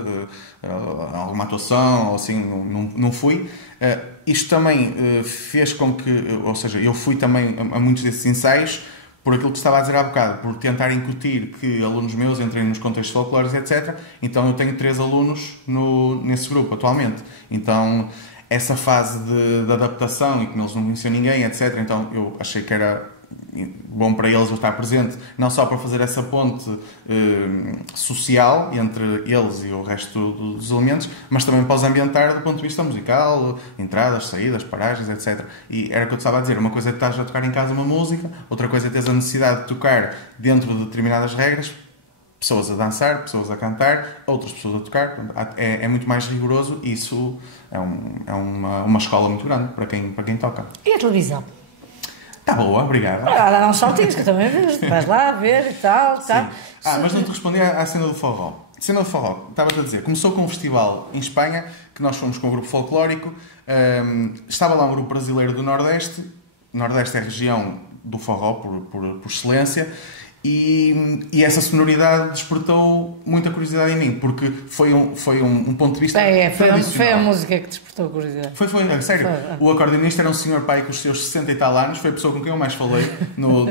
alguma atuação, ou assim, não fui. Isto também fez com que, ou seja, eu fui também a muitos desses ensaios por aquilo que estava a dizer há bocado, por tentar incutir que alunos meus entrem nos contextos folclóricos, etc. Então eu tenho 3 alunos nesse grupo atualmente. Então... essa fase de adaptação e que eles não conheciam ninguém, etc. Então eu achei que era bom para eles eu estar presente, não só para fazer essa ponte social entre eles e o resto dos elementos, mas também para os ambientar do ponto de vista musical, entradas, saídas, paragens, etc. E era o que eu estava a dizer, uma coisa é que estás a tocar em casa uma música, outra coisa é teres a necessidade de tocar dentro de determinadas regras, pessoas a dançar, pessoas a cantar, outras pessoas a tocar. É muito mais rigoroso e isso é uma escola muito grande para quem toca. E a televisão? Está boa, obrigado. Dá uns saltinhos que eu também vejo, vais lá ver e tal. Tá. Mas não te respondi à cena do forró. Cena do forró, estava-te a dizer, começou com um festival em Espanha, que nós fomos com o grupo folclórico, estava lá um grupo brasileiro do Nordeste. Nordeste é a região do forró por excelência. E essa sonoridade despertou muita curiosidade em mim, porque foi um ponto de vista foi a música que despertou a curiosidade. Foi, sério. O acordeonista era um senhor pai com os seus 60 e tal anos, foi a pessoa com quem eu mais falei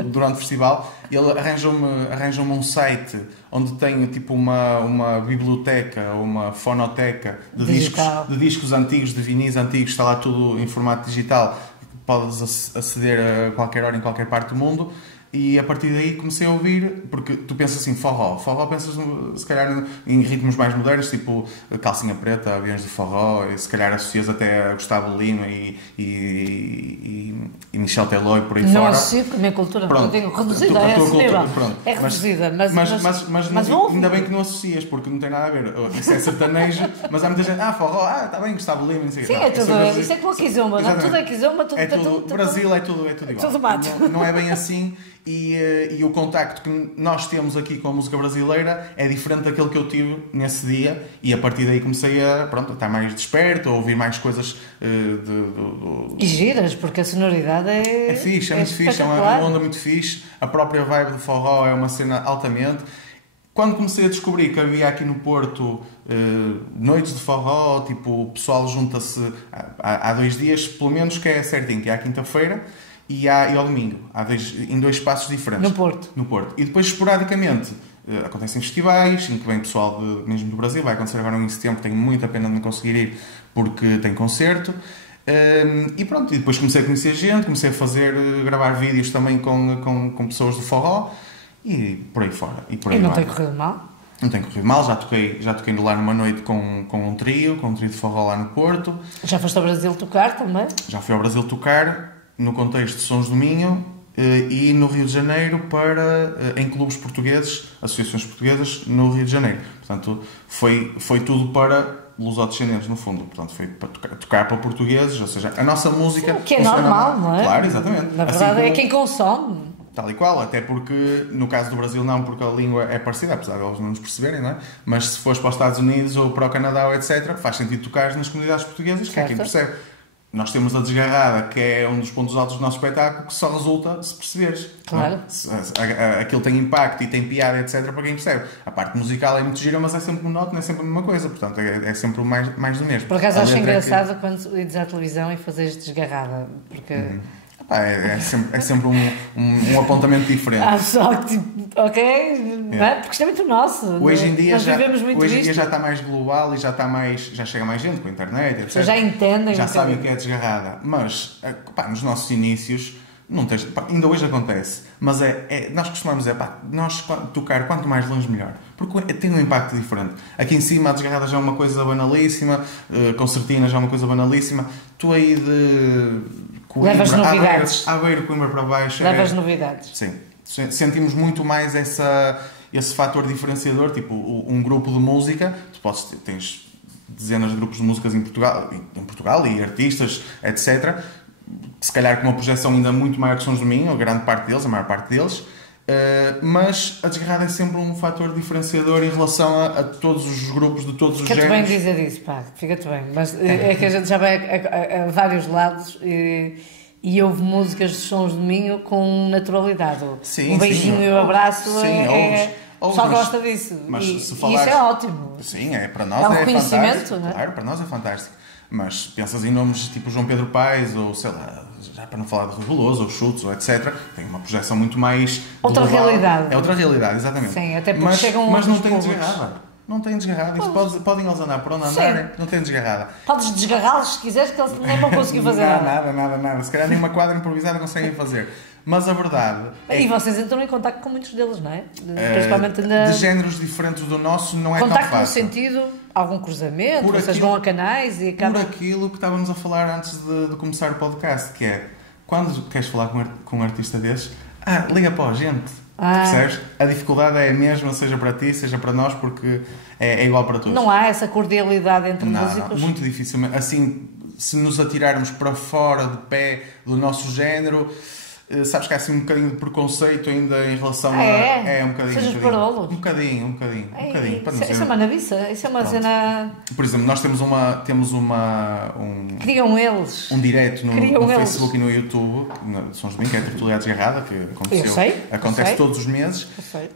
durante o festival. Ele arranjou-me um site onde tem tipo uma biblioteca, uma fonoteca de discos antigos, de vinis antigos, está lá tudo em formato digital, podes aceder a qualquer hora em qualquer parte do mundo. E a partir daí comecei a ouvir, porque tu pensas assim, forró pensas se calhar em ritmos mais modernos, tipo Calcinha Preta, Aviões de Forró, e se calhar associas até a Gustavo Lima e Michel Teló e por aí fora. Não associo, porque a minha cultura reduzida, é acessível. É reduzida, mas ainda bem que não associas, porque não tem nada a ver. Isso é sertanejo, mas há muita gente, forró, está bem, Gustavo Lima, não sei o quê. Sim, é tudo, isso é como a Kizomba, não? Tudo é Kizomba, tudo. Brasil é tudo igual. Tudo bate. Não é bem assim. E o contacto que nós temos aqui com a música brasileira é diferente daquele que eu tive nesse dia, e a partir daí comecei a estar mais desperto, a ouvir mais coisas e giras, porque a sonoridade é fixe, é muito fixe, é uma onda muito fixe. A própria vibe do forró é uma cena altamente. Quando comecei a descobrir que havia aqui no Porto noites de forró, tipo, o pessoal junta-se há 2 dias, pelo menos, que é certinho, que é à quinta-feira e ao domingo, em 2 espaços diferentes. No Porto. E depois, esporadicamente, acontecem festivais em que vem pessoal mesmo do Brasil. Vai acontecer agora em setembro, tenho muita pena de não conseguir ir porque tem concerto. E pronto, e depois comecei a conhecer gente, comecei a gravar vídeos também com pessoas do forró e por aí fora. E não tem corrido mal? Não tem corrido mal, já toquei lá numa noite com um trio de forró lá no Porto. Já foste ao Brasil tocar também? Já fui ao Brasil tocar, no contexto de Sons do Minho, e no Rio de Janeiro em clubes portugueses, associações portuguesas no Rio de Janeiro. Portanto, foi tudo para lusodescendentes, no fundo. Portanto, foi para tocar para portugueses, ou seja, a nossa música... Sim, que é normal, não é? Claro, exatamente. Na verdade, é quem consome. Tal e qual, até porque no caso do Brasil não, porque a língua é parecida, apesar de eles não nos perceberem, não é? Mas se fores para os Estados Unidos ou para o Canadá, ou etc., faz sentido tocar nas comunidades portuguesas, que é quem percebe. Nós temos a desgarrada, que é um dos pontos altos do nosso espetáculo, que só resulta se perceberes. Claro. Aquilo tem impacto e tem piada, etc., para quem percebe. A parte musical é muito gira, mas é sempre monótona, é sempre a mesma coisa. Portanto, é sempre mais do mesmo. Por acaso acho engraçado quando ides à televisão e fazes desgarrada, porque... É sempre um apontamento diferente. Só que tipo, ok, não é? Porque isto é muito nosso. Hoje em dia, já está mais global e já chega mais gente com a internet, etc. Já entendem. Já sabem o que é desgarrada. Mas, nos nossos inícios, não tens, ainda hoje acontece, mas nós costumamos nós tocar quanto mais longe melhor. Porque tem um impacto diferente. Aqui em cima a desgarrada já é uma coisa banalíssima, concertina já é uma coisa banalíssima. Tu aí de... Levas novidades. Aveiro, Coimbra para baixo. Levas novidades. Sim. Sentimos muito mais esse fator diferenciador, tipo um grupo de música. Tu tens dezenas de grupos de músicas em Portugal e artistas, etc. Se calhar com uma projeção ainda muito maior que Sons do Minho, a maior parte deles. Mas a desgarrada é sempre um fator diferenciador em relação a todos os grupos de todos os géneros. Fica-te bem dizer isso, pá, fica-te bem. Mas é que a gente já vai a vários lados e ouve músicas de Sons do Minho com naturalidade. Sim, o beijinho e o abraço só gosta disso. Mas e se falares, isso é ótimo. Sim, para nós é um reconhecimento, fantástico. Não é? Claro, para nós é fantástico. Mas pensas em nomes tipo João Pedro Paes ou sei lá, já para não falar de Rui Veloso ou Chutes ou etc., tem uma projeção muito mais outra global. realidade. É outra realidade, exatamente. Sim, até porque chegam mas não tem desgarrada. Não tem desgarrada. Podem eles andar por onde andarem, não tem desgarrada. Podes desgarrá-los se quiseres, que eles nem vão conseguir fazer nada. Se calhar nem uma quadra improvisada conseguem fazer. Mas a verdade é... E vocês entram em contacto com muitos deles, não é? Principalmente de géneros diferentes do nosso, não é tão fácil. Contacto no sentido, algum cruzamento, vocês vão a canais e acabam... Por aquilo que estávamos a falar antes de começar o podcast, que é, quando queres falar com um artista desses, liga para a gente. Percebes? A dificuldade é a mesma, seja para ti, seja para nós, porque é igual para todos. Não há essa cordialidade entre músicos? Não, muito difícil. Assim, se nos atirarmos para fora de pé do nosso género, sabes que há assim um bocadinho de preconceito ainda em relação É um bocadinho. Seja parolos. Um bocadinho. Para não Isso é uma naviça, isso é uma cena... Por exemplo, nós temos Criam eles. um direto no Criam eles. Facebook e no YouTube, no Sons de Domingo, que é a tertulia desgarrada, que aconteceu, acontece todos os meses. Eu sei.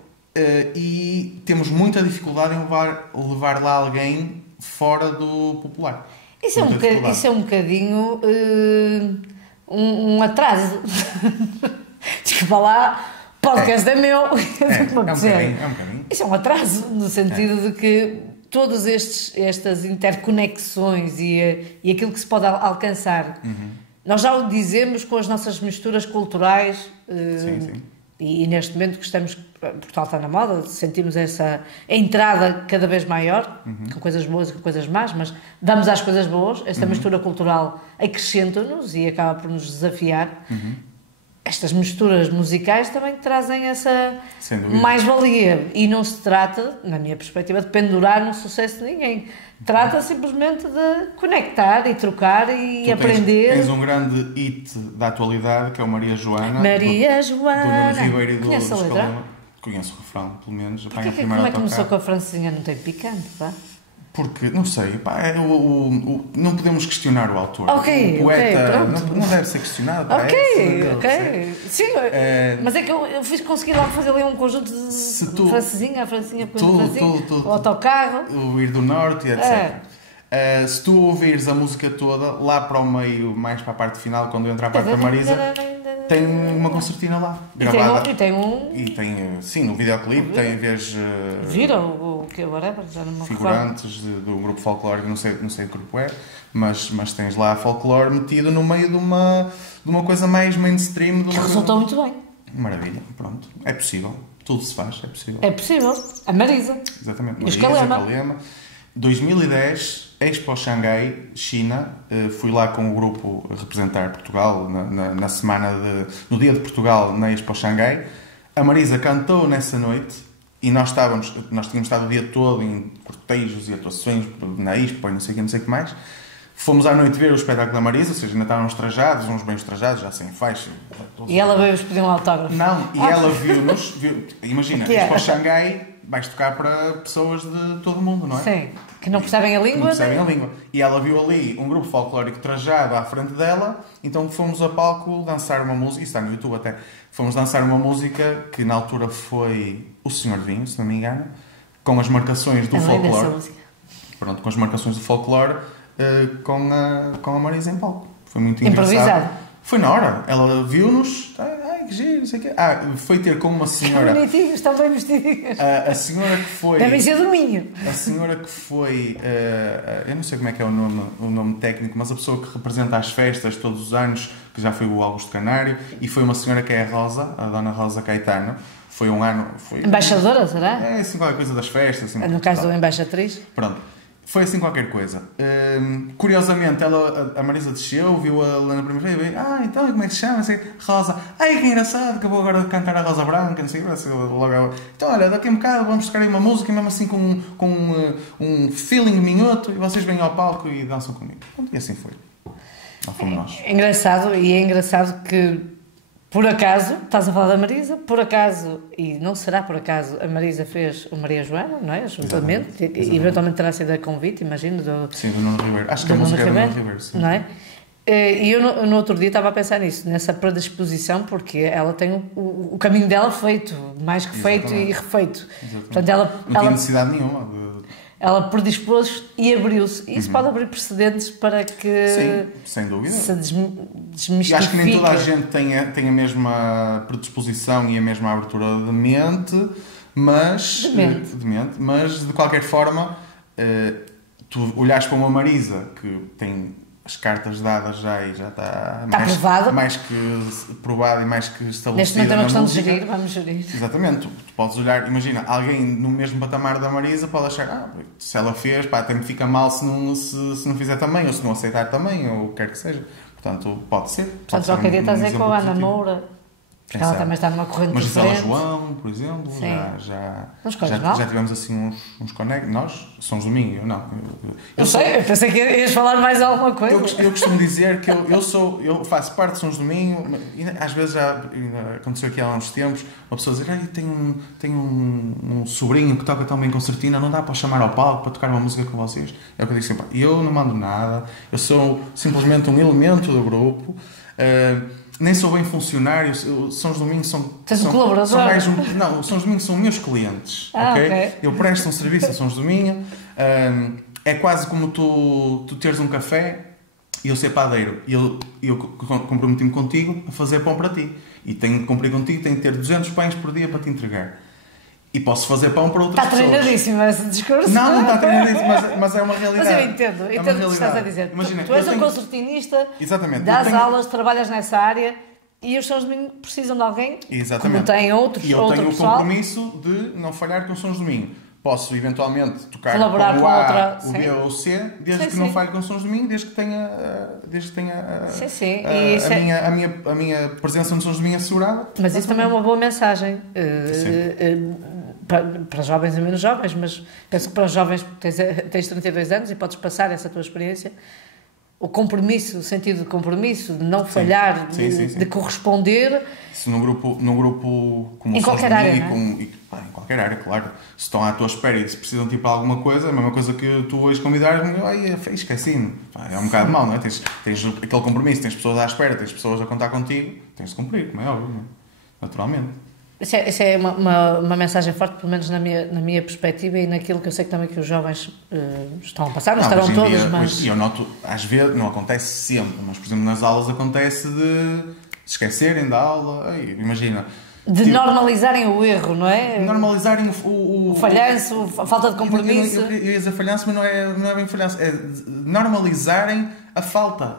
E temos muita dificuldade em levar lá alguém fora do popular. Isso é um bocadinho um atraso. Desculpa lá, podcast é meu. É um bocadinho. Isso é um atraso, no sentido de que todas estas interconexões e aquilo que se pode alcançar, nós já o dizemos com as nossas misturas culturais. Sim. E neste momento que Portugal está na moda, sentimos essa entrada cada vez maior, com coisas boas e com coisas más, mas damos às coisas boas, esta mistura cultural acrescenta-nos e acaba por nos desafiar. Estas misturas musicais também trazem essa mais-valia, e não se trata, na minha perspectiva, de pendurar no sucesso de ninguém. Trata simplesmente de conectar e trocar e aprender. Tens um grande hit da atualidade, que é o Maria Joana. Maria do Joana. Nuno Ribeiro e do Conhece a letra? Conheço o refrão, pelo menos. Como é que começou com a francesinha? Não tem picante, pá? Porque, não sei, pá, não podemos questionar o autor. Ok, o poeta pronto. não deve ser questionado. Ok. Sim, mas é que eu consegui logo fazer ali um conjunto de francesinha, a francesinha, o autocarro. O Ir do Norte, etc. Se tu ouvires a música toda, lá para o meio, mais para a parte final, quando entra a parte da Marisa, tem uma concertina lá, gravada. E tem sim, no videoclipe tem, vez viram o que agora já não me figurantes do grupo folclórico, não sei que grupo é, mas tens lá folclore metido no meio de uma coisa mais mainstream. Que resultou muito bem. Maravilha, pronto. É possível. Tudo se faz, é possível. É possível. A Marisa. Exatamente. E os Calema. 2010, Expo Xangai, China. Fui lá com o grupo representar Portugal na semana no dia de Portugal na Expo Xangai. A Marisa cantou nessa noite e nós tínhamos estado o dia todo em cortejos e atuações na Expo e não sei o que mais. Fomos à noite ver o espetáculo da Marisa, ou seja, ainda estávamos trajados, uns bem trajados, já sem faixa. E ela veio-vos pedir um autógrafo. Não, e ela viu-nos, imagina, Expo Xangai vais tocar para pessoas de todo o mundo, não é? Sim, que não percebem a língua. Não percebem a língua. E ela viu ali um grupo folclórico trajado à frente dela, então fomos a palco dançar uma música, isso está no YouTube até, fomos dançar uma música que na altura foi O Senhor Vinho, se não me engano, com as marcações do folclore. Pronto, com as marcações do folclore, com a Marisa em palco. Foi muito engraçado. Improvisado. Foi na hora. Ela viu-nos, ai que giro, não sei o quê. Foi ter com uma senhora... Estão bonitinhos, estão bem vestidinhos. A senhora que foi... Devem ser do Minho. A senhora que foi... eu não sei como é que é o nome técnico, mas a pessoa que representa as festas todos os anos, que já foi o Augusto Canário, e foi uma senhora que é a Rosa, a Dona Rosa Caetano. Foi um ano... Embaixadora, será? É, assim, qualquer coisa das festas. Assim, no caso da embaixatriz. Pronto. Foi assim qualquer coisa. Curiosamente, a Marisa desceu, viu a Helena primeiro e veio, então, como é que se chama? Assim, Rosa. Ai, que engraçado, acabou agora de cantar a Rosa Branca, não sei o que, logo. Então, olha, daqui a um bocado vamos tocar aí uma música, mesmo assim com um feeling minhoto, e vocês vêm ao palco e dançam comigo. E assim foi. Lá fomos nós. É engraçado que, por acaso, estás a falar da Marisa, por acaso, e não será por acaso, a Marisa fez o Maria Joana, não é? Juntamente, e eventualmente terá sido a convite, imagino, Sim, do Nuno Ribeiro. Acho que a música é do Nuno Ribeiro, sim. Não é? E eu no outro dia estava a pensar nisso, nessa predisposição, porque ela tem o caminho dela feito, mais que feito e refeito. Portanto, não tinha necessidade nenhuma ela predispôs e abriu-se. E isso pode abrir precedentes para que... Sim, sem dúvida. Se desmistifique. E acho que nem toda a gente tem a mesma predisposição e a mesma abertura de mente, mas... De mente. Mas, de qualquer forma, tu olhas para uma Marisa que tem as cartas dadas já e já está mais que provada e mais que estabelecida. Neste momento é uma questão de gerir, vamos gerir. Exatamente. Tu podes olhar, imagina, alguém no mesmo patamar da Marisa pode achar, se ela fez, até me fica mal se não fizer também, ou se não aceitar também, ou o que quer que seja. Portanto, pode ser. Portanto, qualquer dia estás aí com a Ana Moura, Porque ela também está numa corrente Mas diferente. Gisela João, por exemplo, já tivemos assim uns conectos. Nós somos domingo, eu não. Eu sei, eu pensei que ias falar mais alguma coisa. Eu costumo dizer que eu faço parte de São Domingo, e às vezes já aconteceu aqui há uns tempos, uma pessoa dizer, tenho um sobrinho que toca tão bem concertina, não dá para chamar ao palco para tocar uma música com vocês? É o que eu digo sempre, eu não mando nada, eu sou simplesmente um elemento do grupo, nem sou bem funcionário. São os Domingos são colaborador? Não, São Domingos são meus clientes, ok? Eu presto um serviço a São Domingos. É quase como tu teres um café e eu ser padeiro. E eu comprometi-me contigo a fazer pão para ti. E tenho de cumprir contigo, tenho de ter 200 pães por dia para te entregar. E posso fazer pão para outras pessoas. Está treinadíssimo esse discurso. Não está treinadíssimo, mas é uma realidade. Mas eu entendo o que estás a dizer. Imagina, tu és um concertinista, dás aulas, trabalhas nessa área e os Sons Domingos precisam de alguém, como têm outros, e eu tenho o compromisso de não falhar com os Sons Domingos. Posso eventualmente tocar colaborar com outra, o B ou o C, desde que não falhe com os Sons Domingos, desde que tenha a minha presença nos Sons Domingos assegurada. Mas isso também é uma boa mensagem. Para jovens e menos jovens, mas penso que para os jovens tens 32 anos e podes passar essa tua experiência, o compromisso, o sentido de compromisso, de não falhar, de corresponder. Se num grupo como em qualquer área, em qualquer área, claro, se estão à tua espera e se precisam tipo alguma coisa, a mesma coisa que tu hoje convidares-me, esqueci-me, é um bocado mau, não é? Tens aquele compromisso, tens pessoas à espera, tens pessoas a contar contigo, tens de cumprir, como é óbvio, não é? Naturalmente. Isso é uma mensagem forte, pelo menos na minha perspectiva e naquilo que eu sei que também que os jovens estão a passar, não estarão todos, mas... E eu noto, às vezes, não acontece sempre, mas por exemplo nas aulas acontece de se esquecerem da aula, imagina... De normalizarem o erro, não é? Normalizarem o falhanço, a falta de compromisso. Eu ia dizer falhanço, mas não é bem falhanço, é normalizarem a falta,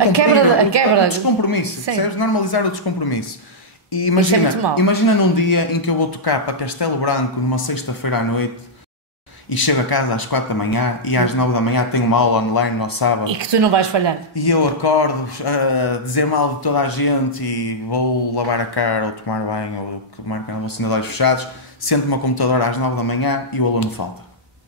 a quebra, o descompromisso, percebes? Normalizar o descompromisso. E imagina num dia em que eu vou tocar para Castelo Branco numa sexta-feira à noite e chego a casa às 4 da manhã e às 9 da manhã tenho uma aula online no sábado. E que tu não vais falhar. E eu acordo a dizer mal de toda a gente e vou lavar a cara ou tomar banho ou tomar banho, vou de olhos fechados, sento-me ao computador às 9 da manhã e o aluno falta.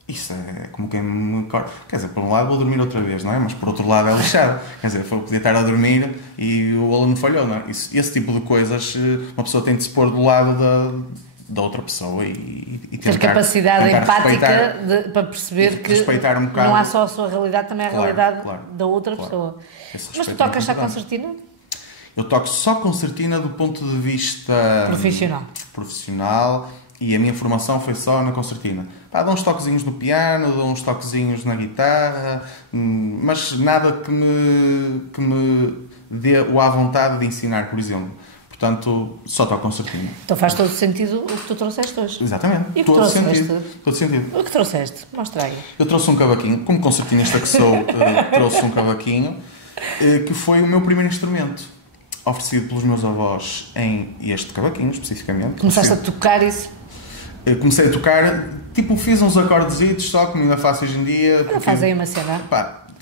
Isso é como quem me acorda. Quer dizer, por um lado vou dormir outra vez, não é? Mas por outro lado é lixado. Quer dizer, eu podia estar a dormir e o aluno falhou, não é? Esse tipo de coisas, uma pessoa tem de se pôr do lado da outra pessoa e ter capacidade empática para perceber que um bocado, não há só a sua realidade, também a realidade da outra pessoa. Mas tu tocas só concertina? Eu toco só concertina do ponto de vista profissional e a minha formação foi só na concertina. Dou uns toquezinhos no piano, dou uns toquezinhos na guitarra, mas nada que me dê o à vontade de ensinar, por exemplo. Portanto, só toco concertina. Então faz todo sentido o que tu trouxeste hoje. Exatamente. E o que trouxeste? Todo sentido. O que trouxeste? Mostra aí. Eu trouxe um cavaquinho. Como concertinista que sou, trouxe um cavaquinho, que foi o meu primeiro instrumento, oferecido pelos meus avós em este cavaquinho, especificamente. Começaste a tocar isso? Comecei a tocar, fiz uns acordezitos só, como ainda faço hoje em dia. Faz aí uma cena.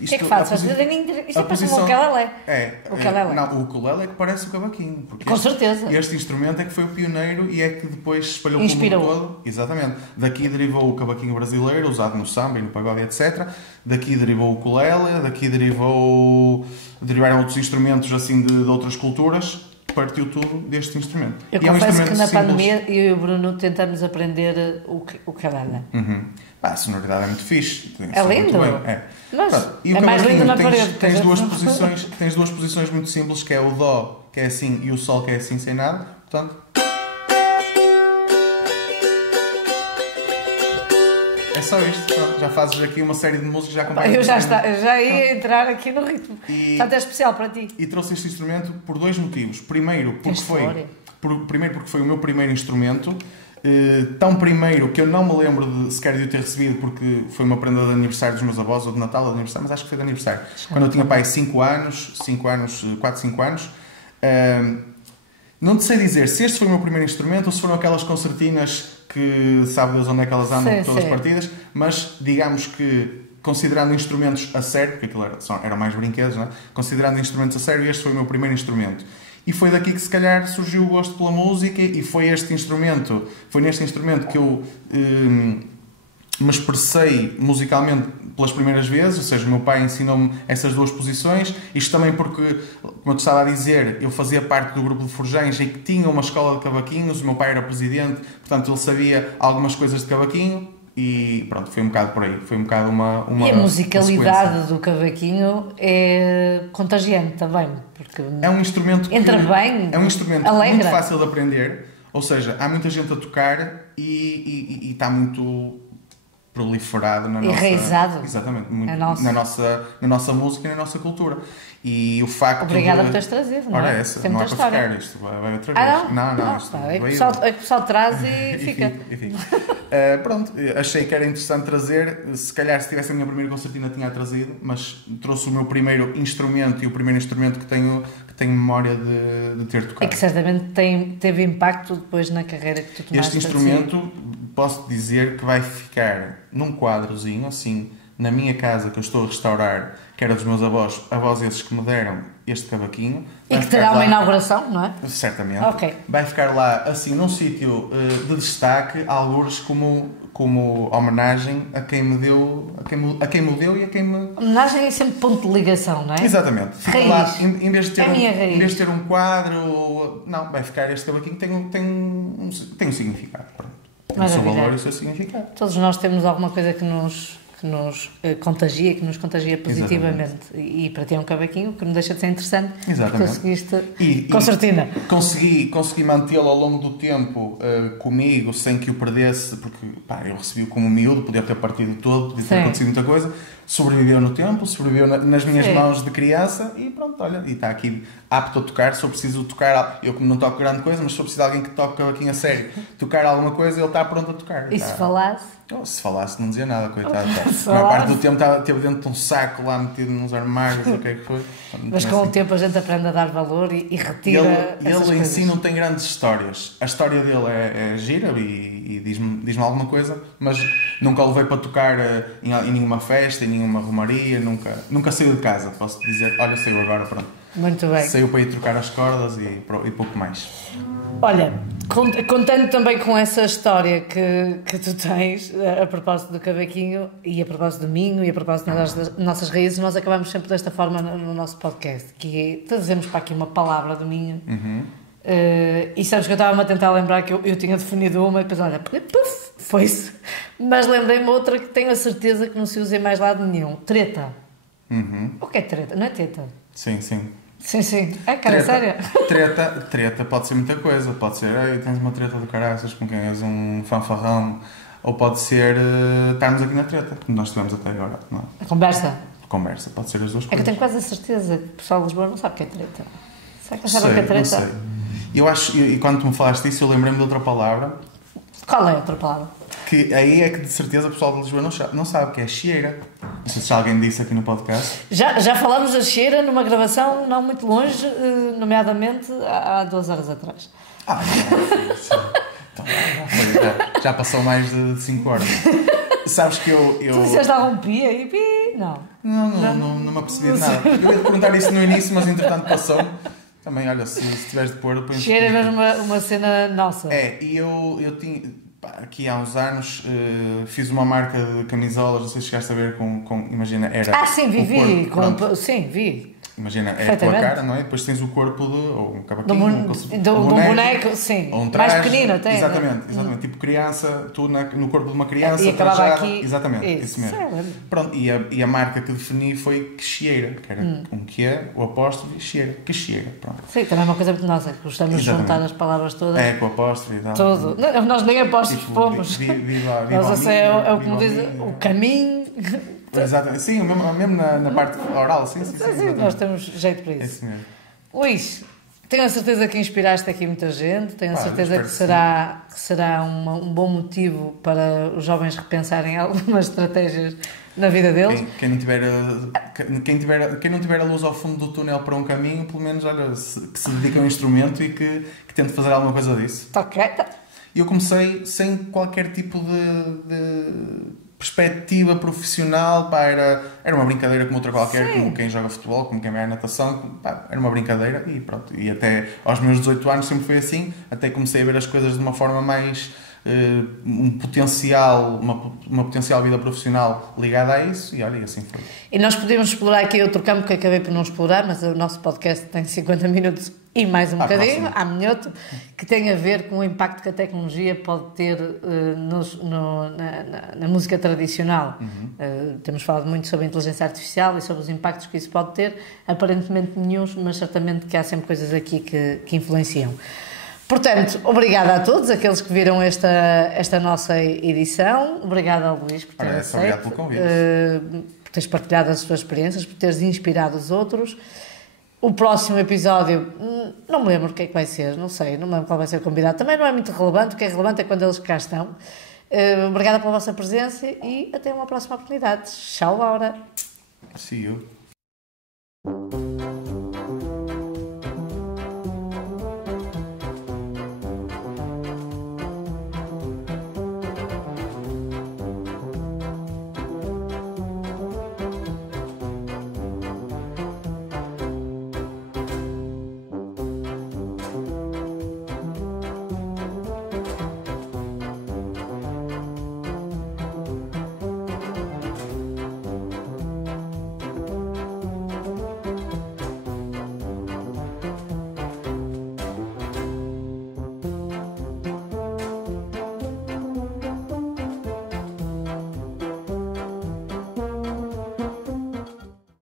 O que é que fazes? Isto parece um ukulele. Não, o ukulele é que parece o cavaquinho. Com certeza. Este instrumento é que foi o pioneiro e é que depois espalhou pelo mundo todo. Exatamente. Daqui derivou o cavaquinho brasileiro, usado no samba e no pagode, etc. Daqui derivou o ukulele, daqui derivaram outros instrumentos assim de outras culturas. Partiu tudo deste instrumento. Eu confesso que na pandemia eu e o Bruno tentamos aprender o ukulele. A sonoridade é muito fixe. É lindo. Mas é mais lindo na parede. Tens duas posições muito simples, que é o Dó, que é assim, e o Sol, que é assim, sem nada. Portanto... É só isto. Pronto, já fazes aqui uma série de músicas já acompanhadas. Eu já ia entrar aqui no ritmo. Portanto, é especial para ti. E trouxe este instrumento por 2 motivos. Primeiro, porque foi o meu primeiro instrumento. Tão primeiro que eu não me lembro sequer de o ter recebido, porque foi uma prenda de aniversário dos meus avós, ou de Natal ou de aniversário, mas acho que foi de aniversário. Quando eu tinha 4, 5 anos. Não te sei dizer se este foi o meu primeiro instrumento ou se foram aquelas concertinas que sabe Deus onde é que elas andam, todas partidas, mas digamos que, considerando instrumentos a sério, porque aquilo eram mais brinquedos, não é? Considerando instrumentos a sério, este foi o meu primeiro instrumento. E foi daqui que se calhar surgiu o gosto pela música e foi neste instrumento que eu me expressei musicalmente pelas primeiras vezes, ou seja, o meu pai ensinou-me essas duas posições, isto também porque, como eu te estava a dizer, eu fazia parte do grupo de forjães e que tinha uma escola de cavaquinhos, o meu pai era presidente, portanto ele sabia algumas coisas de cavaquinho e pronto, foi um bocado por aí, foi um bocado uma E a musicalidade do cavaquinho é contagiante também, porque é um instrumento entra bem, é um instrumento alegra. muito fácil de aprender, ou seja, há muita gente a tocar e está muito proliferado na nossa... Enraizado. Exatamente, muito, na na nossa música e na nossa cultura. E o facto Obrigada por teres trazido, não é? Ora, essa, Tem não é muita para história. ficar isto, vai outra vez. Não, isto é que veio- o pessoal traz e fica. Enfim. Pronto, achei que era interessante trazer, se calhar se tivesse a minha primeira concertina tinha trazido, mas trouxe o meu primeiro instrumento e o primeiro instrumento que tenho memória de ter tocado. E que certamente teve impacto depois na carreira que tu tomaste. Este instrumento, posso dizer que vai ficar num quadrozinho, assim, na minha casa que eu estou a restaurar, que era dos meus avós esses que me deram este cavaquinho. E que terá uma inauguração, não é? Certamente. Ok. Vai ficar lá, assim, num sítio de destaque, algures como homenagem a quem me deu, a quem me deu e a quem me... Homenagem é sempre ponto de ligação, não é? Exatamente. Fica Raiz. lá, em vez de ter É a minha raiz. em vez de ter um quadro, não, vai ficar este cavaquinho, tem um significado. Pronto. Tem o seu Maravilha. valor e o seu significado. Todos nós temos alguma coisa que nos contagia, que nos contagia positivamente. E para ti é um cavaquinho que não deixa de ser interessante. Exatamente. Conseguiste concertina. Consegui mantê-lo ao longo do tempo comigo, sem que o perdesse, porque eu recebi-o como miúdo, podia ter partido todo, podia ter Sim. acontecido muita coisa. Sobreviveu no tempo, sobreviveu nas minhas Sim. mãos de criança e pronto, olha, e está aqui apto a tocar. Se eu preciso tocar, eu como não toco grande coisa, mas se eu preciso de alguém que toque cavaquinho a sério, tocar alguma coisa, ele está pronto a tocar. E se falasse? Se falasse não dizia nada, coitado. Se A maior parte falasse. do tempo esteve dentro de um saco lá metido nos armários, o que é que foi. Mas com o tempo a gente aprende a dar valor e retira Ele essas em coisas. si não tem grandes histórias. A história dele é gira e diz-me alguma coisa, mas nunca o levei para tocar em nenhuma festa, em nenhuma romaria, nunca saiu de casa. Posso dizer, olha, saiu agora, pronto. Muito bem. Saiu para ir trocar as cordas e pouco mais. Olha, contando também com essa história que tu tens a propósito do cavaquinho e a propósito do Minho e a propósito das nossas raízes, nós acabamos sempre desta forma no nosso podcast, que é, trazemos para aqui uma palavra do Minho. E sabes que eu estava-me a tentar lembrar que eu tinha definido uma e depois, olha, puf, foi-se. Mas lembrei-me outra que tenho a certeza que não se usa em mais lado nenhum. Treta. O que é treta? Não é teta? Sim. Sim. É, cara, sério? Treta pode ser muita coisa. Pode ser, ei, tens uma treta do caraças com quem és um fanfarrão. Ou pode ser estarmos aqui na treta, como nós tivemos até agora. Não é? A conversa. Conversa, pode ser as duas É que eu coisas. tenho quase a certeza que o pessoal de Lisboa não sabe o que é treta. Será que Sei, sabe o que é não treta? sei. Eu acho, e quando tu me falaste disso, eu lembrei-me de outra palavra, Qual é a outra palavra? que aí é que de certeza o pessoal de Lisboa não sabe, que é chieira. Não sei se alguém disse aqui no podcast. Já falámos da cheira numa gravação não muito longe, nomeadamente há 2 horas atrás. Então, já passou mais de 5 horas. Sabes que eu... Tu disseste algum pi aí? Pi? Não. Não me apercebi de nada. Eu ia te perguntar isso no início, mas entretanto passou. Também, olha, se tiveres de pôr... Depois... Cheira é mesmo uma cena nossa. É, e eu tinha... Aqui há uns anos fiz uma marca de camisolas, não sei se chegaste a ver com imagina, era... Sim, vi. Sim, vi. Imagina, é a tua cara, não é? Depois tens o corpo ou um cavaquinho, de um boneco, sim. ou um traje, mais pequenino até. Exatamente. Tipo criança, tu no corpo de uma criança. E acabava trajada. aqui. Exatamente, isso mesmo. Pronto, e a marca que defini foi Queixeira, que era um que é, o apóstolo e Queixeira. Queixeira, pronto. Sim, também é uma coisa muito nossa, que gostamos de juntar as palavras todas. É, com o apóstolo e tal. Tudo. Não, nós nem apóstolos Tipo, fomos. viva Nós é o que me diz viva o caminho. Exatamente, sim, mesmo na parte oral, sim. Nós temos jeito para isso. Esse mesmo. Luís, tenho a certeza que inspiraste aqui muita gente, tenho a certeza espero que será um bom motivo para os jovens repensarem algumas estratégias na vida deles. Quem não tiver a luz ao fundo do túnel para um caminho, pelo menos, olha, que se dedique a um instrumento e que tente fazer alguma coisa disso. Ok. E eu comecei sem qualquer tipo de perspectiva profissional, pá, era uma brincadeira como outra qualquer, Sim. como quem joga futebol, como quem vai à natação, pá, era uma brincadeira e pronto. E até aos meus 18 anos sempre foi assim, até comecei a ver as coisas de uma forma mais uma potencial vida profissional ligada a isso e olha, e assim foi. E nós podemos explorar aqui outro campo que acabei por não explorar, mas o nosso podcast tem 50 minutos e mais um bocadinho, há minhoto, que tem a ver com o impacto que a tecnologia pode ter na música tradicional. Temos falado muito sobre a inteligência artificial e sobre os impactos que isso pode ter, aparentemente nenhuns, mas certamente que há sempre coisas aqui que influenciam. Portanto, obrigada a todos aqueles que viram esta nossa edição. Obrigada ao Luís por ter aceito. Obrigado pelo convite. Por teres partilhado as tuas experiências, por teres inspirado os outros. O próximo episódio, não me lembro o que é que vai ser, não sei, não me lembro qual vai ser o convidado. Também não é muito relevante, o que é relevante é quando eles cá estão. Obrigada pela vossa presença e até uma próxima oportunidade. Tchau, Laura. See you.